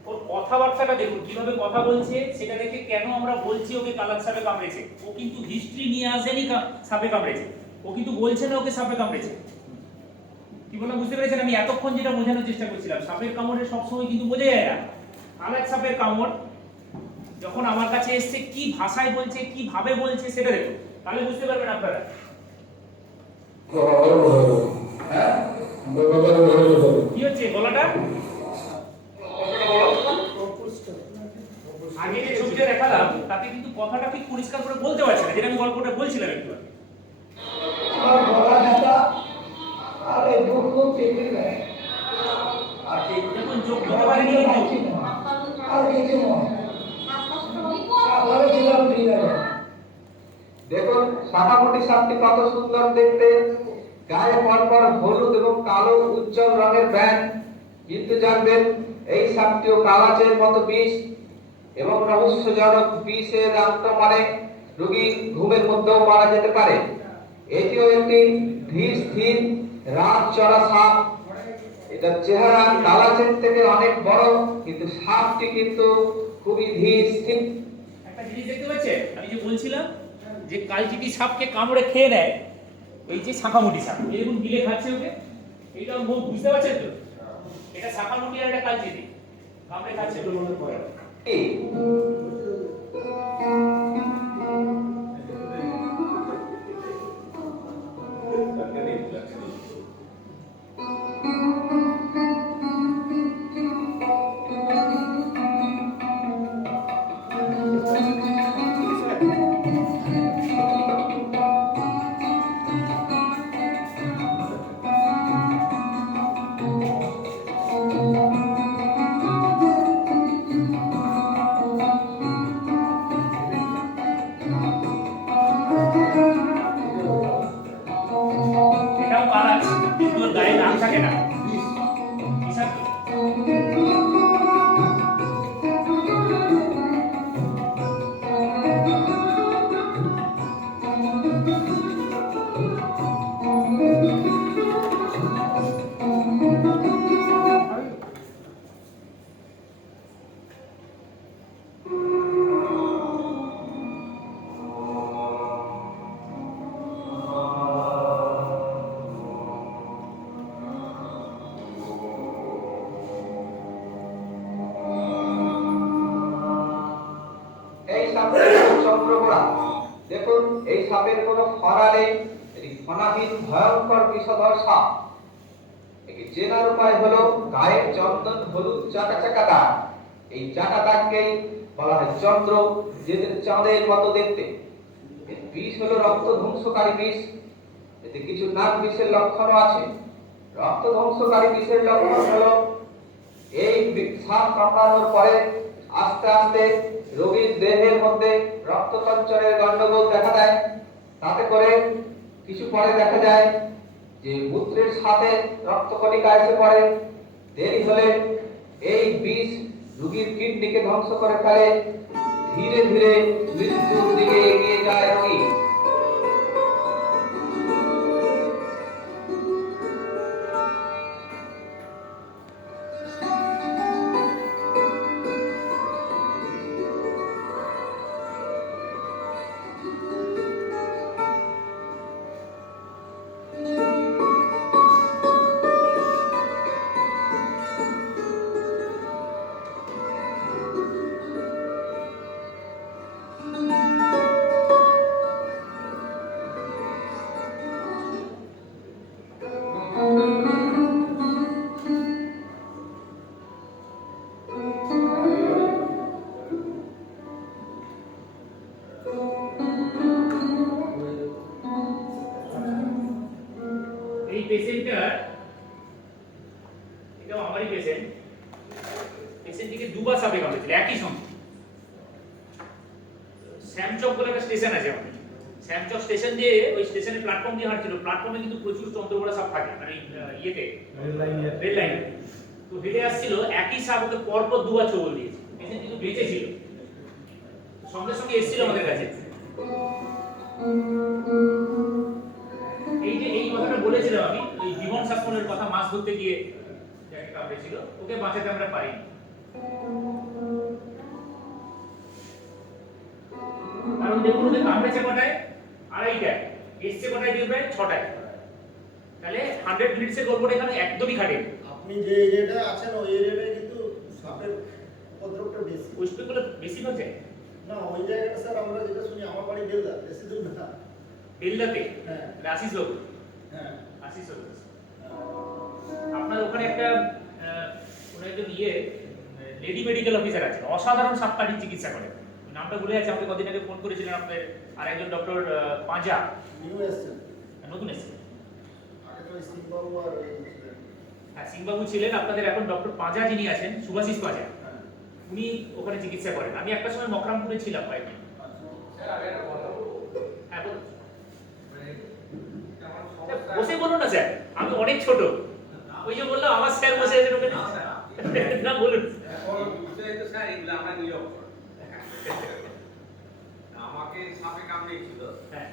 ওর কথাবার্তাটা দেখুন কিভাবে কথা বলছে, সেটা দেখে কেন আমরা বলছি ওকে কালার সাপে কামড়েছে। ও কিন্তু হিস্ট্রি নিয়ে আসেনি সাপে কামড়েছে, ও কিন্তু বলছে না ওকে সাপে কামড়েছে। কি বললাম বুঝতে পেরেছেন? আমি এতক্ষণ যেটা বোঝানোর চেষ্টা করছিলাম, সাপের কামড়ে সবসময় কিন্তু বোঝা যায় না। কালার সাপের কামড় যখন আমার কাছে এসছে, কি ভাষায় বলছে, কিভাবে বলছে, সেটা দেখুন, তাহলে বুঝতে পারবেন আপনারা। কি হচ্ছে গলাটা? আগে যে ছবিটা দেখালাম তাতে কিন্তু কথাটা ঠিক পরিষ্কার করে বলতে পারছে না, যেটা আমি গল্পটা বলছিলাম একটু আগে। দেখুন যোগ করতে পারেনি কিন্তু। দেখুন শাখামুটি সাপটি কত সুন্দর দেখতে, গায়ে পরপর হলুদ এবং কালো উজ্জ্বল রঙের ব্যান্ড। কিন্তু জানবেন এই সাপটিও কালাজের মতো বিষ এবং রহস্যজনক বিষের আক্রমণে রোগী ঘুমের মধ্যেও মারা যেতে পারে। এটিও একটি ধীর স্থির রাত চড়া সাপ। এটা চেহারা কালাজের থেকে অনেক বড়, কিন্তু সাপটি কিন্তু খুবই ধীর স্থির। একটা জিনিস দেখতে পাচ্ছেন, আমি যে বলছিলাম যে কালচিটি সাপকে কামড়ে খেয়ে নেয় ওই যে শাঁখামুটি সাপ, এরকম গিলে খাচ্ছে ওকে, এইটা মুখ বুঝতে পারছেন তো? এটা শাঁখামুটি আর এটা কালচিটি কামড়ে খাচ্ছে। চন্দ্র গোড়া। দেখুন এই সাপের কোনো ফনা নেই, এটি ফনাহীন ভয়ঙ্কর বিষধর সাপ। একে চেনার উপায় হলো গায়ে চন্দন হলুদ চাকা চাকা দাগ। এই চাকা দাগকেই বলা হয় চন্দ্র, যেদের চাঁদের মতো দেখতে। এর বিষ হলো রক্ত ধ্বংসকারী বিষ। এতে কিছু নাক বিষের লক্ষণও আছে। রক্ত ধ্বংসকারী বিষের লক্ষণ হলো এই সাপ কামড়ানোর পরে আস্তে আস্তে রোগীর দেহের মধ্যে রক্ত সঞ্চারের গন্ডগোল দেখা দেয়। তাতে করে কিছু পরে দেখা যায় যে মূত্রের সাথে রক্তকণিকা এসে পড়ে। দেরি হলে এই বিষ রোগীর কিডনিকে ধ্বংস করে ফেলে। ধীরে ধীরে মৃত্যুর দিকে এগিয়ে যায় রোগী। এই পেশেন্টটার, এটাও আমারই পেশেন্ট, পেশেন্টটিকে দুবার সাপে কামড়েছিল একই সঙ্গে। শ্যামচক বলে একটা স্টেশন আছে আমাদের, শ্যামচক স্টেশন দিয়ে ওই স্টেশনের প্ল্যাটফর্ম দিয়ে হাঁটছিল। প্ল্যাটফর্মে কিন্তু প্রচুর চন্দ্রগোড়া সাপ থাকে, মানে ইয়েতে রেল লাইনে। তো হেঁটে আসছিল, একই সাপ ওকে পরপর দুবার ছোবল দিয়েছে। পেশেন্ট কিন্তু বেঁচে ছিল, সঙ্গে সঙ্গে এসেছিল আমাদের কাছে। এই যে এই কথাটা বলেছিলাম আমি, ওই জীবন শাসনের কথা, মাছ ধরতে গিয়ে যাকে কামড়েছিল ওকে বাঁচাতে আমরা পারিনি। কারণ দেখুন ওদের কামড়েছে কটায়, 2:30টায়, এসছে কটায় দেখবেন 6টায়। তাহলে 100 মিনিটসের গল্পটা এখানে একদমই খাটে। আপনি যে এরিয়াটা আছেন ওই এরিয়াটায় কিন্তু সাপের উপদ্রবটা বেশি। ওয়েস্ট বেঙ্গলে বেশি হচ্ছে না ওই জায়গাটা স্যার আমরা যেটা শুনি, আমার বাড়ি বেলদা, বেশি দূর না। বেলদাতে হ্যাঁ আশিস বাবু, হ্যাঁ আশিস বাবু আপনার ওখানে একটা কোনো একজন লেডি মেডিকেল অফিসার আছে, অসাধারণ সাপকাঠি চিকিৎসা করে। নামটা ভুলে আছে, আমাকে কদিন আগে ফোন করেছিলেন আপনার আর একজন ডক্টর পাঁজা, নিউ এসছেন, নতুন এসেছে। আগে তো সিংবাবু আর ওই ছিলেন। হ্যাঁ সিংবাবু ছিলেন, আপনাদের এখন ডক্টর পাঁজা যিনি আছেন, সুভাষিস পাঁজা, হ্যাঁ উনি ওখানে চিকিৎসা করেন। আমি একটা সময় মকরামপুরে ছিলাম কয়েকদিন। স্যার আমি একটা কথা বলবো। হ্যাঁ বলুন। মানে আমার স্যার, সমস্যা বসে বলুন না স্যার, আমি অনেক ছোট। ওই যে বললাম আমার স্যার বসে আছেন ওখানে। না, স্যার, না বলুন। এখন বিষয় তো স্যার এগুলো আমরা নিরক্ষর। আমাকে সাপে কামড়িয়েছিল। হ্যাঁ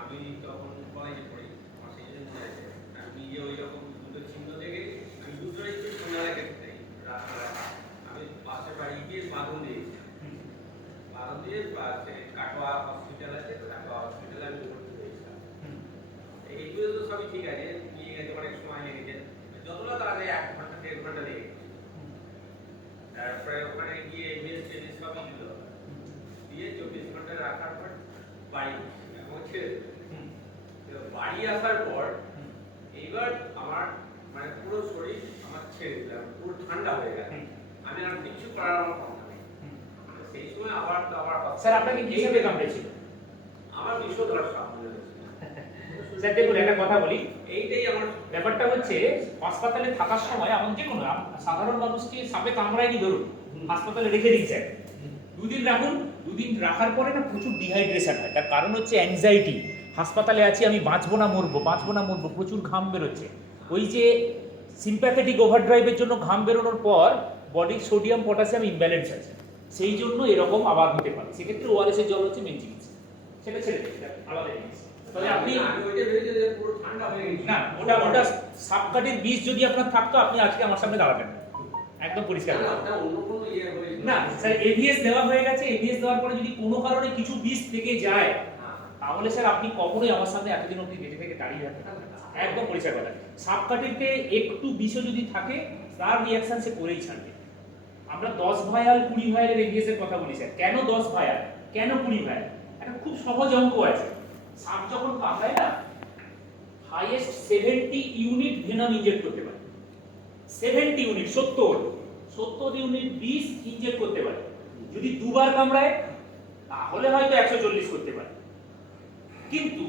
আমি তখন কলেজে পড়ি, আমার সেই জন্য মনে আছে। আমি নিজে ওই রকম দুটো চিহ্ন দেখে আমি দুটোই একটু সন্ধ্যা রেখে দিই রাত্রে। আমি পাশের বাড়ি গিয়ে বাঁধন দিয়েছি। বাঁধন দিয়ে পাশে কাটোয়া হসপিটাল আছে, কাটোয়া হসপিটালে আমি ভর্তি হয়েছিলাম। এইগুলো তো সবই ঠিক আছে, নিয়ে যেতে অনেক সময় লেগেছে, যতটা তাড়াতাড়ি 1 ঘন্টা 1.5 ঘন্টা লেগে গেছে। তারপরে ওখানে গিয়ে এমএস টেনিস সবই দিল, দিয়ে 24 ঘন্টা রাখার পর বাড়ি এবং ছেড়ে দিল। তো বাড়ি আসার পর এইবার আমার মানে পুরো শরীর আমার ছেড়ে দিলাম, পুরো ঠান্ডা হয়ে গেল। আমি আর কিছু করার আমার ক্ষমতা নেই। সেই সময় আবার তো আমার স্যার আপনাকে কি সাপে কামড়েছিল? আমার বিষধর সাপ মনে হয়েছিল। স্যার দেখুন একটা কথা বলি, এইটাই আমার ব্যাপারটা হচ্ছে হাসপাতালে থাকার সময় এমন যে কোনো সাধারণ মানুষকে সাপে কামড়ায়নি ধরুন, হাসপাতালে রেখে দিয়েছে, 2 দিন রাখুন। 2 দিন রাখার পরে না প্রচুর ডিহাইড্রেশন হয়। তার কারণ হচ্ছে অ্যাংজাইটি। হাসপাতালে আছি আমি, বাঁচবো না মরবো, বাঁচবো না মরবো, প্রচুর ঘাম বেরোচ্ছে। ওই যে সিম্প্যাথেটিক ওভারড্রাইভের জন্য ঘাম বেরোনোর পর বডির সোডিয়াম পটাশিয়াম ইমব্যালেন্স আছে, সেই জন্য এরকম আবার হতে পারে। সেক্ষেত্রে ওআরএস এর জল হচ্ছে মেন চিকিৎসা, সেটা ছেড়ে দিন, আলাদা জিনিস। তবে আপনি আমি ওইটা ভেবেছি যে পুরো ঠান্ডা হয়ে গেছে। না, ওটা সাপকাঠির বিষ যদি আপনার থাকতো আপনি আজকে আমার সামনে দাঁড়াবেন না, একদম পরিষ্কার। না, ওটা অন্য কোনো ইয়ে হয়েছে। না স্যার, এভিএস দেওয়া হয়ে গেছে। এভিএস দেওয়ার পরে যদি কোনো কারণে কিছু বিষ থেকে যায় তাহলে স্যার আপনি কখনোই আমার সামনে এতদিন অবধি বেঁচে থেকে দাঁড়িয়ে থাকবেন না। একদম পরিষ্কার কথা। সাপকাঠিতে একটু বিষও যদি থাকে তার রিঅ্যাকশন সে করেই ছাড়বে। আমরা 10 ভায়াল 20 ভায়ালের এভিএস এর কথা বলি স্যার। কেন 10 ভায়াল? কেন 20 ভাইয়াল? একটা খুব সহজ অঙ্ক আছে। সাপ যখন কামড়ায় না, হাইয়েস্ট 70 ইউনিট ভেনম ইনজেক্ট করতে পারে। 70 ইউনিট, 70 ইউনিট বিষ ইনজেক্ট করতে পারে। যদি দুবার কামড়ায় তাহলে হয়তো 140 করতে পারে, কিন্তু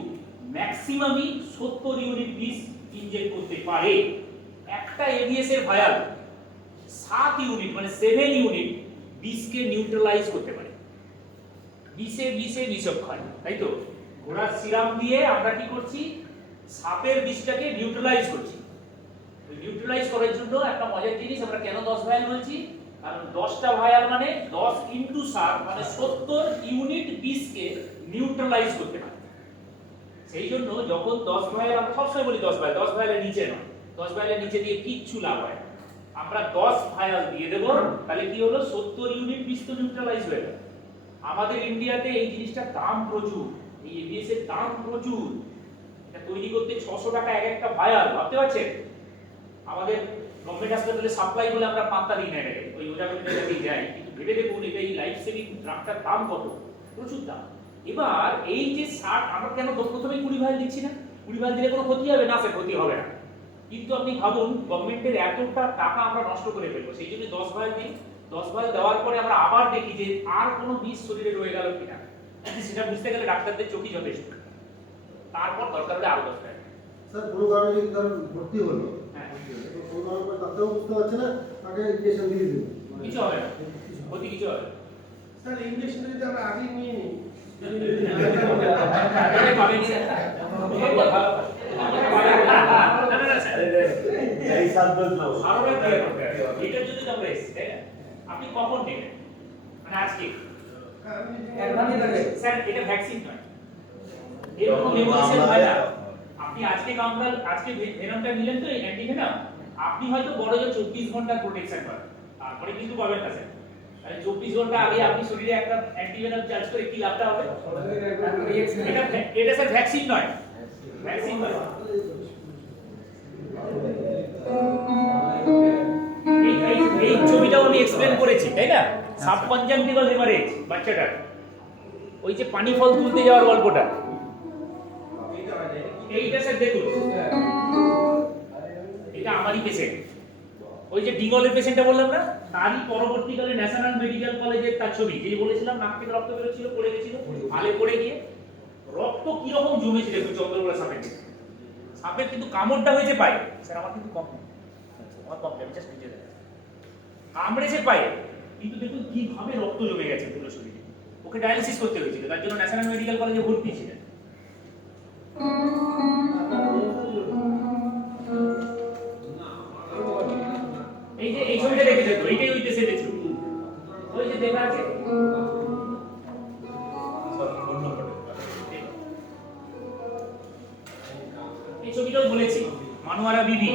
ম্যাক্সিমামই 70 ইউনিট বিষ ইনজেক্ট করতে পারে। একটা এবিএস এর ভায়াল 7 ইউনিট মানে 7 ইউনিট বিষকে নিউট্রালাইজ করতে পারে। বিষক্ষয়, তাই তো? ঘোড়ার সিরাম দিয়ে আমরা কি করছি? সাপের বিষটাকে নিউট্রালাইজ করছি। নিউট্রালাইজ করার জন্য একটা মজার জিনিস, আমরা কেন 10 ভায়াল বলছি? কারণ 10টা ভায়াল মানে 10 ইনটু 7 মানে 70 ইউনিট বিষকে নিউট্রালাইজ করতে পারে। সেই জন্য যখন 10 ভায়াল, আমরা সবসময় বলি 10 ভায়াল, 10 ভায়ালের নিচে নয়। 10 ভায়ালের নিচে দিয়ে কিচ্ছু লাভ হয় না। আমরা 10 ভায়াল দিয়ে দেব, তাহলে কি হলো? 70 ইউনিট বিষ তো নিউট্রালাইজ হয়ে গেল। আমাদের ইন্ডিয়াতে এই জিনিসটার দাম প্রচুর, এই এবিএস এর দাম প্রচুর। এটা তৈরি করতে 600 টাকা এক একটা ভায়াল, ভাবতে পারছেন? আমাদের গভর্নমেন্ট হাসপাতালে সাপ্লাই বলে আমরা পাত্তা দিই না, এটাকে ওই ওজাগুলোর কাছেই যাই, কিন্তু ভেবে দেখুন এটা এই লাইফ সেভিং ড্রাগটার দাম কত, প্রচুর দাম। এবার এই যে 60, আমরা কেন প্রথমে 20 ভায়াল দিচ্ছি না? 20 ভায়াল দিলে কোনো ক্ষতি হবে না? স্যার ক্ষতি হবে না, কিন্তু আপনি ভাবুন গভর্নমেন্টের এতটা টাকা আমরা নষ্ট করে ফেলবো। সেই জন্য 10 ভায়াল দিই। 10 ভায়াল দেওয়ার পরে আমরা আবার দেখি যে আর কোনো বিষ শরীরে রয়ে গেল কিনা। সেটা বুঝতে গেলে ডাক্তারদের চোখই যথেষ্ট, তারপর দরকার হলে আরো 10 ভায়াল। স্যার কোনো কারণে যদি ধর ভর্তি হলো, হ্যাঁ, কোনো কারণে ডাক্তারও বুঝতে পারছে না, তাকে ইনজেকশন দিয়ে দিল, কিছু হবে না, ক্ষতি কিছু হবে না। স্যার ইনজেকশন যদি আমরা আগে নিয়ে নিই, আপনি কখন নেবেন? মানে আজকে? স্যার এটা ভ্যাকসিন নয়, এরকম নেবুলাইজেশন হয় না। আপনি আজকে কামড়াল, আজকে ভেনমটা নিলেন তো, এই অ্যান্টিভেনম, আপনি হয়তো বড় যে 24 ঘন্টার প্রোটেকশন পাবেন, তারপরে কিন্তু পাবেন না স্যার। তাহলে 24 ঘন্টা আগে আপনি শরীরে একটা অ্যান্টিভেনম চার্জ করে কি লাভটা হবে? এটা স্যার ভ্যাকসিন নয়, ভ্যাকসিন নয়। এই ছবিটাও আমি এক্সপ্লেন করেছি, তাই না? সাবকনজাংটিভাল হেমারেজ বাচ্চাটার, ওই যে পানি ফল তুলতে যাওয়ার গল্পটা, এইটা স্যার দেখুন, এটা আমারই পেশেন্ট। ওই যে ডিঙ্গলের পেশেন্টটা বললাম না, তারই পরবর্তীকালে ন্যাশনাল মেডিকেল কলেজের তার ছবি, যে বলেছিলাম নাক থেকে রক্ত বেরোচ্ছিল, পড়ে গেছিল, আলে পড়ে গিয়ে রক্ত কি রকম জমেছে দেখুন চন্দ্রকোনা সাপের। সাপের কিন্তু কামড়টা হয়েছে পায়ে, স্যার আমার কিন্তু কম, আমার কম, আমি জাস্ট নিচে দেখা কামড়েছে পায়ে, কিন্তু দেখুন কিভাবে রক্ত জমে গেছে পুরো শরীরে। ওকে ডায়ালিসিস করতে হয়েছিল, তার জন্য ন্যাশনাল মেডিকেল কলেজে ভর্তি ছিলেন। এই যে এই ছবিটা দেখে দেখো, এইটাই ওই পেশেন্টের ছবি, ওই যে দেখা আছে। এই ছবিটাও বলেছি, মানুয়ারা বিবি।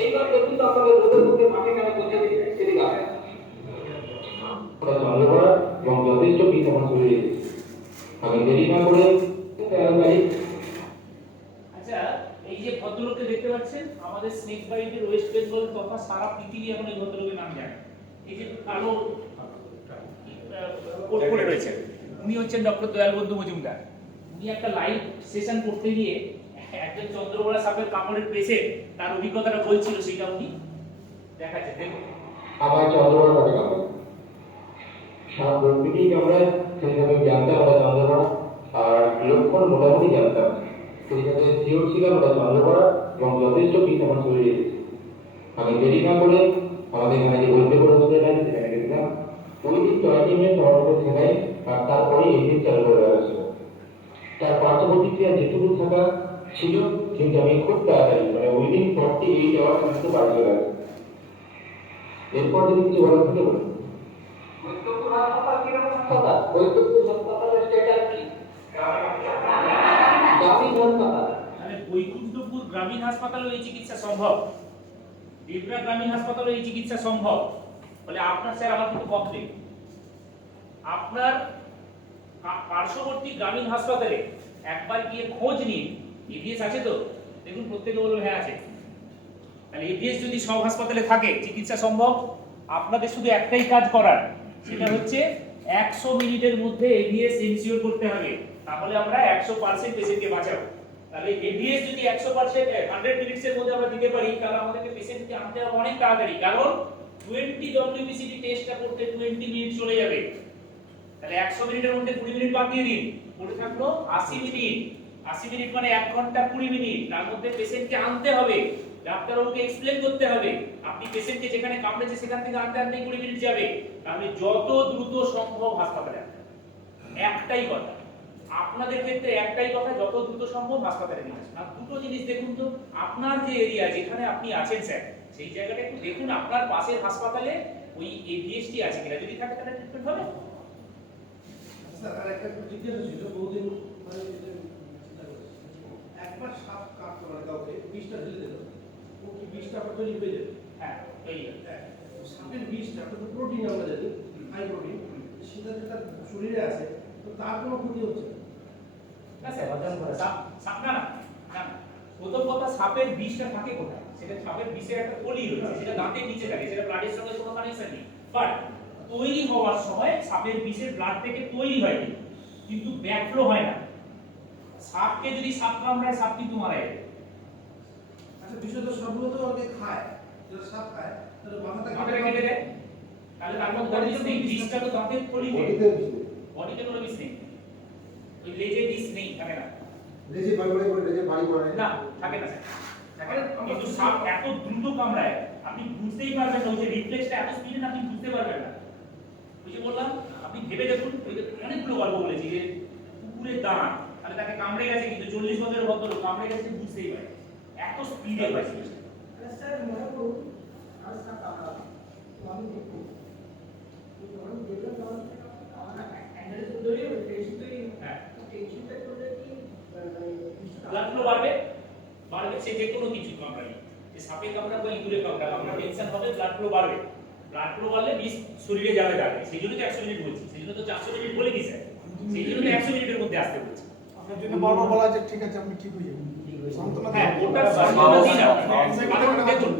এইবার দেখুন তো আপনাদের রোগের মধ্যে মাঠে কেন করতে দিচ্ছে সেদিকে আসেন। চালু করা এবং যথেষ্ট বিষ আমার শরীরে আমি দেরি না করে আচ্ছা, এই যে ভদ্রলোককে দেখতে পাচ্ছেন, আমাদের স্নেক বাইটের ওয়েস্ট বেঙ্গল তথা সারা পৃথিবী এখন এই ভদ্রলোকের নাম জানে। এই যে কালো কোট পরে রয়েছে, উনি হচ্ছেন ডক্টর দয়াল বন্ধু মজুমদার। উনি একটা লাইভ সেশন করতে গিয়ে একজন চন্দ্রকোনা সাপের কামড়ের পেশেন্ট তার অভিজ্ঞতাটা বলছিল, সেটা উনি দেখাচ্ছেন, দেখুন। আবার চন্দ্রকোনা তাকে কামড়ে সারা প্রকৃতিই কামড়ায়, সেইভাবে জানতাম ওটা চন্দ্রকোনা, আর লক্ষণ মোটামুটি জানতাম, সেইভাবে শিওর ছিলাম ওটা চন্দ্রকোনা এবং যথেষ্ট বিষ আমার শরীরে এসেছে। আমি দেরি না করে আমাদের এখানে যে বৈদ্যপুর হসপিটাল আছে সেখানে গেছিলাম, ওই দিন 20 মিনিট ধরার সেখানে, আর তারপরে এই দিন চালু করে দেওয়া হয়েছিল। তার পার্শ্ব প্রতিক্রিয়া যেটুকু থাকা ছিল, কিন্তু আমি খুব তাড়াতাড়ি মানে উইদিন 48 আওয়ার্স কিন্তু বাড়ি চলে আসি। এরপর যদি কিছু বলার থাকে বলুন। বৈদ্যপুর হাসপাতাল কিরকম হাসপাতাল? বৈদ্যপুর হাসপাতালের স্ট্যাটাস কি? গ্রামীণ হাসপাতাল। মানে বৈকুণ্ঠপুর গ্রামীণ হাসপাতালে এই চিকিৎসা সম্ভব, দেবরা গ্রামীণ হাসপাতালে এই চিকিৎসা সম্ভব। বলে আপনার স্যার আমার কিন্তু কমপ্লেন, আপনার পার্শ্ববর্তী গ্রামীণ হাসপাতালে একবার গিয়ে খোঁজ নিন এভিএস আছে তো, দেখুন প্রত্যেকে বলবে হ্যাঁ আছে। তাহলে এভিএস যদি সব হাসপাতালে থাকে চিকিৎসা সম্ভব। আপনাদের শুধু একটাই কাজ করার, সেটা হচ্ছে 100 মিনিটের মধ্যে এভিএস এনশিওর করতে হবে, তাহলে আমরা 100% পেশেন্টকে বাঁচাবো। তাহলে এভিএস যদি 100% 100 মিনিটসের মধ্যে আমরা দিতে পারি, তাহলে আমাদেরকে পেশেন্টকে আনতে হবে অনেক তাড়াতাড়ি, কারণ 20 ডব্লিউবিসিটি টেস্টটা করতে 20 মিনিট চলে যাবে। তাহলে 100 মিনিটের মধ্যে 20 মিনিট বাদ দিয়ে দিন, পড়ে থাকলো 80 মিনিট। 80 মিনিট মানে 1 ঘন্টা 20 মিনিট, তার মধ্যে পেশেন্টকে আনতে হবে, ডাক্তারবাবুকে এক্সপ্লেইন করতে হবে। আপনি পেশেন্টকে যেখানে কামড়েছে সেখান থেকে আনতে আনতেই 20 মিনিট যাবে। তাহলে যত দ্রুত সম্ভব হাসপাতালে আসতে হবে। একটাই কথা, আপনাদের ক্ষেত্রে একটাই কথা, যত দ্রুত সম্ভব হাসপাতালে নিয়ে আসুন। আর দুটো জিনিস দেখুন তো, আপনার যে এরিয়া যেখানে আপনি আছেন স্যার, সেই জায়গাটা একটু দেখুন আপনার পাশের হাসপাতালে ওই এভিএসটি আছে কিনা, যদি থাকে তাহলে ট্রিটমেন্ট হবে। স্যার আর একটা জিজ্ঞাসা ছিল, বহুদিন মানে একবার সাপ কাটতো মানে কাউকে বিষটা ঢেলে দিল, ও কি বিষটা আবার তৈরি হয়ে যাবে? হ্যাঁ, এই হ্যাঁ, সাপের বিষটা তো প্রোটিন আমরা জানি, হাই প্রোটিন, সেটা যেটা শরীরে আছে তো তার কোনো ক্ষতি হচ্ছে না। না স্যার, সাপ না না না, প্রথম কথা সাপের বিষটা থাকে কোথায়? সেটা সাপের বিষের একটা থলি রয়েছে, সেটা দাঁতের নিচে থাকে, সেটা ব্লাডের সঙ্গে কোনো কানেকশন নেই। বাট তৈরি হওয়ার সময় সাপের বিষের ব্লাড থেকে তৈরি হয়, কিন্তু ব্যাকফ্লো হয় না। সাপকে যদি সাপ কামড়ায়, সাপ কিন্তু মারা যাবে। আচ্ছা, বিষয় তো সবগুলো তো আগে খায়, যারা সাপ খায় তাহলে মাথাটা কেটে দেয়, তাহলে তার মধ্যে বিষ নেই, বিষটা তো দাঁতের থলিতে, বডিতে কোনো বিষ নেই, ওই লেজে বিষ নেই, থাকে না। লেজে বাড়ি করে লেজে বাড়ি করে না, থাকে না স্যার, থাকে না। কিন্তু সাপ এত দ্রুত কামড়ায় আপনি বুঝতেই পারবেন না, ওই যে রিফ্লেক্সটা এত স্পিডে আপনি বুঝতে পারবেন না। ওই যে বললাম, আপনি ভেবে দেখুন, ওই যে অনেকগুলো গল্প বলেছি যে কুকুরের দাঁত, তাহলে তাকে কামড়ে গেছে, কিন্তু 40 বছরের ভদ্রলোক কামড়ে গেছে বুঝতেই পারে, এত স্পিডে হয়। স্যার মনে করুন আর স্যার টাকা তো আমি দেখবো যখন দেখলাম তখন আমার অ্যানালিসিস তৈরি হবে, টেস্ট তৈরি হবে। হ্যাঁ, টেস্টটা করলে কি ব্লাড ফ্লো বাড়বে, বাড়বে সে যে কোনো কিছু কামড়াই, যে সাপে কামড়া বা ইঁদুরে কামড়া, আপনার টেনশন হবে, ব্লাড ফ্লো বাড়বে। ব্লাড ফ্লো বাড়লে বিষ শরীরে যাবে যাবে, সেই জন্য তো 100 মিনিট বলছি, সেই জন্য তো 400 মিনিট বলে দিই স্যার, সেই জন্য তো 100 মিনিটের মধ্যে আসতে বলছি। আপনার জন্য বারবার বলা যে ঠিক আছে আপনি ঠিক হয়ে যাবেন, হ্যাঁ, ওটা সান্ত্বনা দিন আপনি। দেখুন,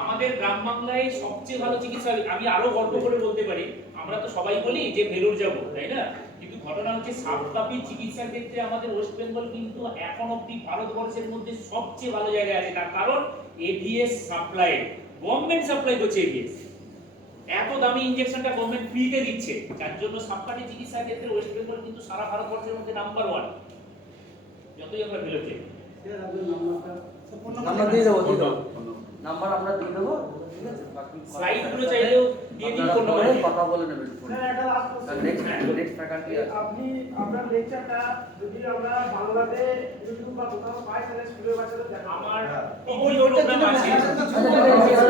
আমাদের গ্রাম বাংলায় সবচেয়ে ভালো চিকিৎসা, আমি আরো গর্ব করে বলতে পারি, আমরা তো সবাই বলি যে ভেলোর যাবো, তাই না? কিন্তু ঘটনা হচ্ছে সাপকাপি চিকিৎসার ক্ষেত্রে আমাদের ওয়েস্ট বেঙ্গল কিন্তু এখন অব্দি ভারতবর্ষের মধ্যে সবচেয়ে ভালো জায়গায় আছে। তার কারণ এভিএস সাপ্লাই, গভর্নমেন্ট সাপ্লাই করছে এভিএস, এত দামি ইনজেকশনটা গভর্নমেন্ট ফ্রিতে দিচ্ছে, যার জন্য সাপকাপি চিকিৎসার ক্ষেত্রে ওয়েস্ট বেঙ্গল কিন্তু সারা ভারতবর্ষের মধ্যে নাম্বার 1, যতই আমরা ভেলোর যাই। আমরা দিয়ে দেবো নাম্বার আমরা দিয়ে দেবো, ঠিক আছে? স্লাইডগুলো চাইলেও দিয়ে দিন, ফোন নম্বরে কথা বলে নেবেন। স্যার একটা লাস্ট কোশ্চেন, নেক্সট ফ্যাকাল্টি আছে। আপনি আপনার লেকচারটা যদি আমরা বাংলাতে ইউটিউব বা কোথাও পাই তাহলে স্কুলের বাচ্চাদের দেখাবো। আমার টিভি প্রোগ্রাম আছে।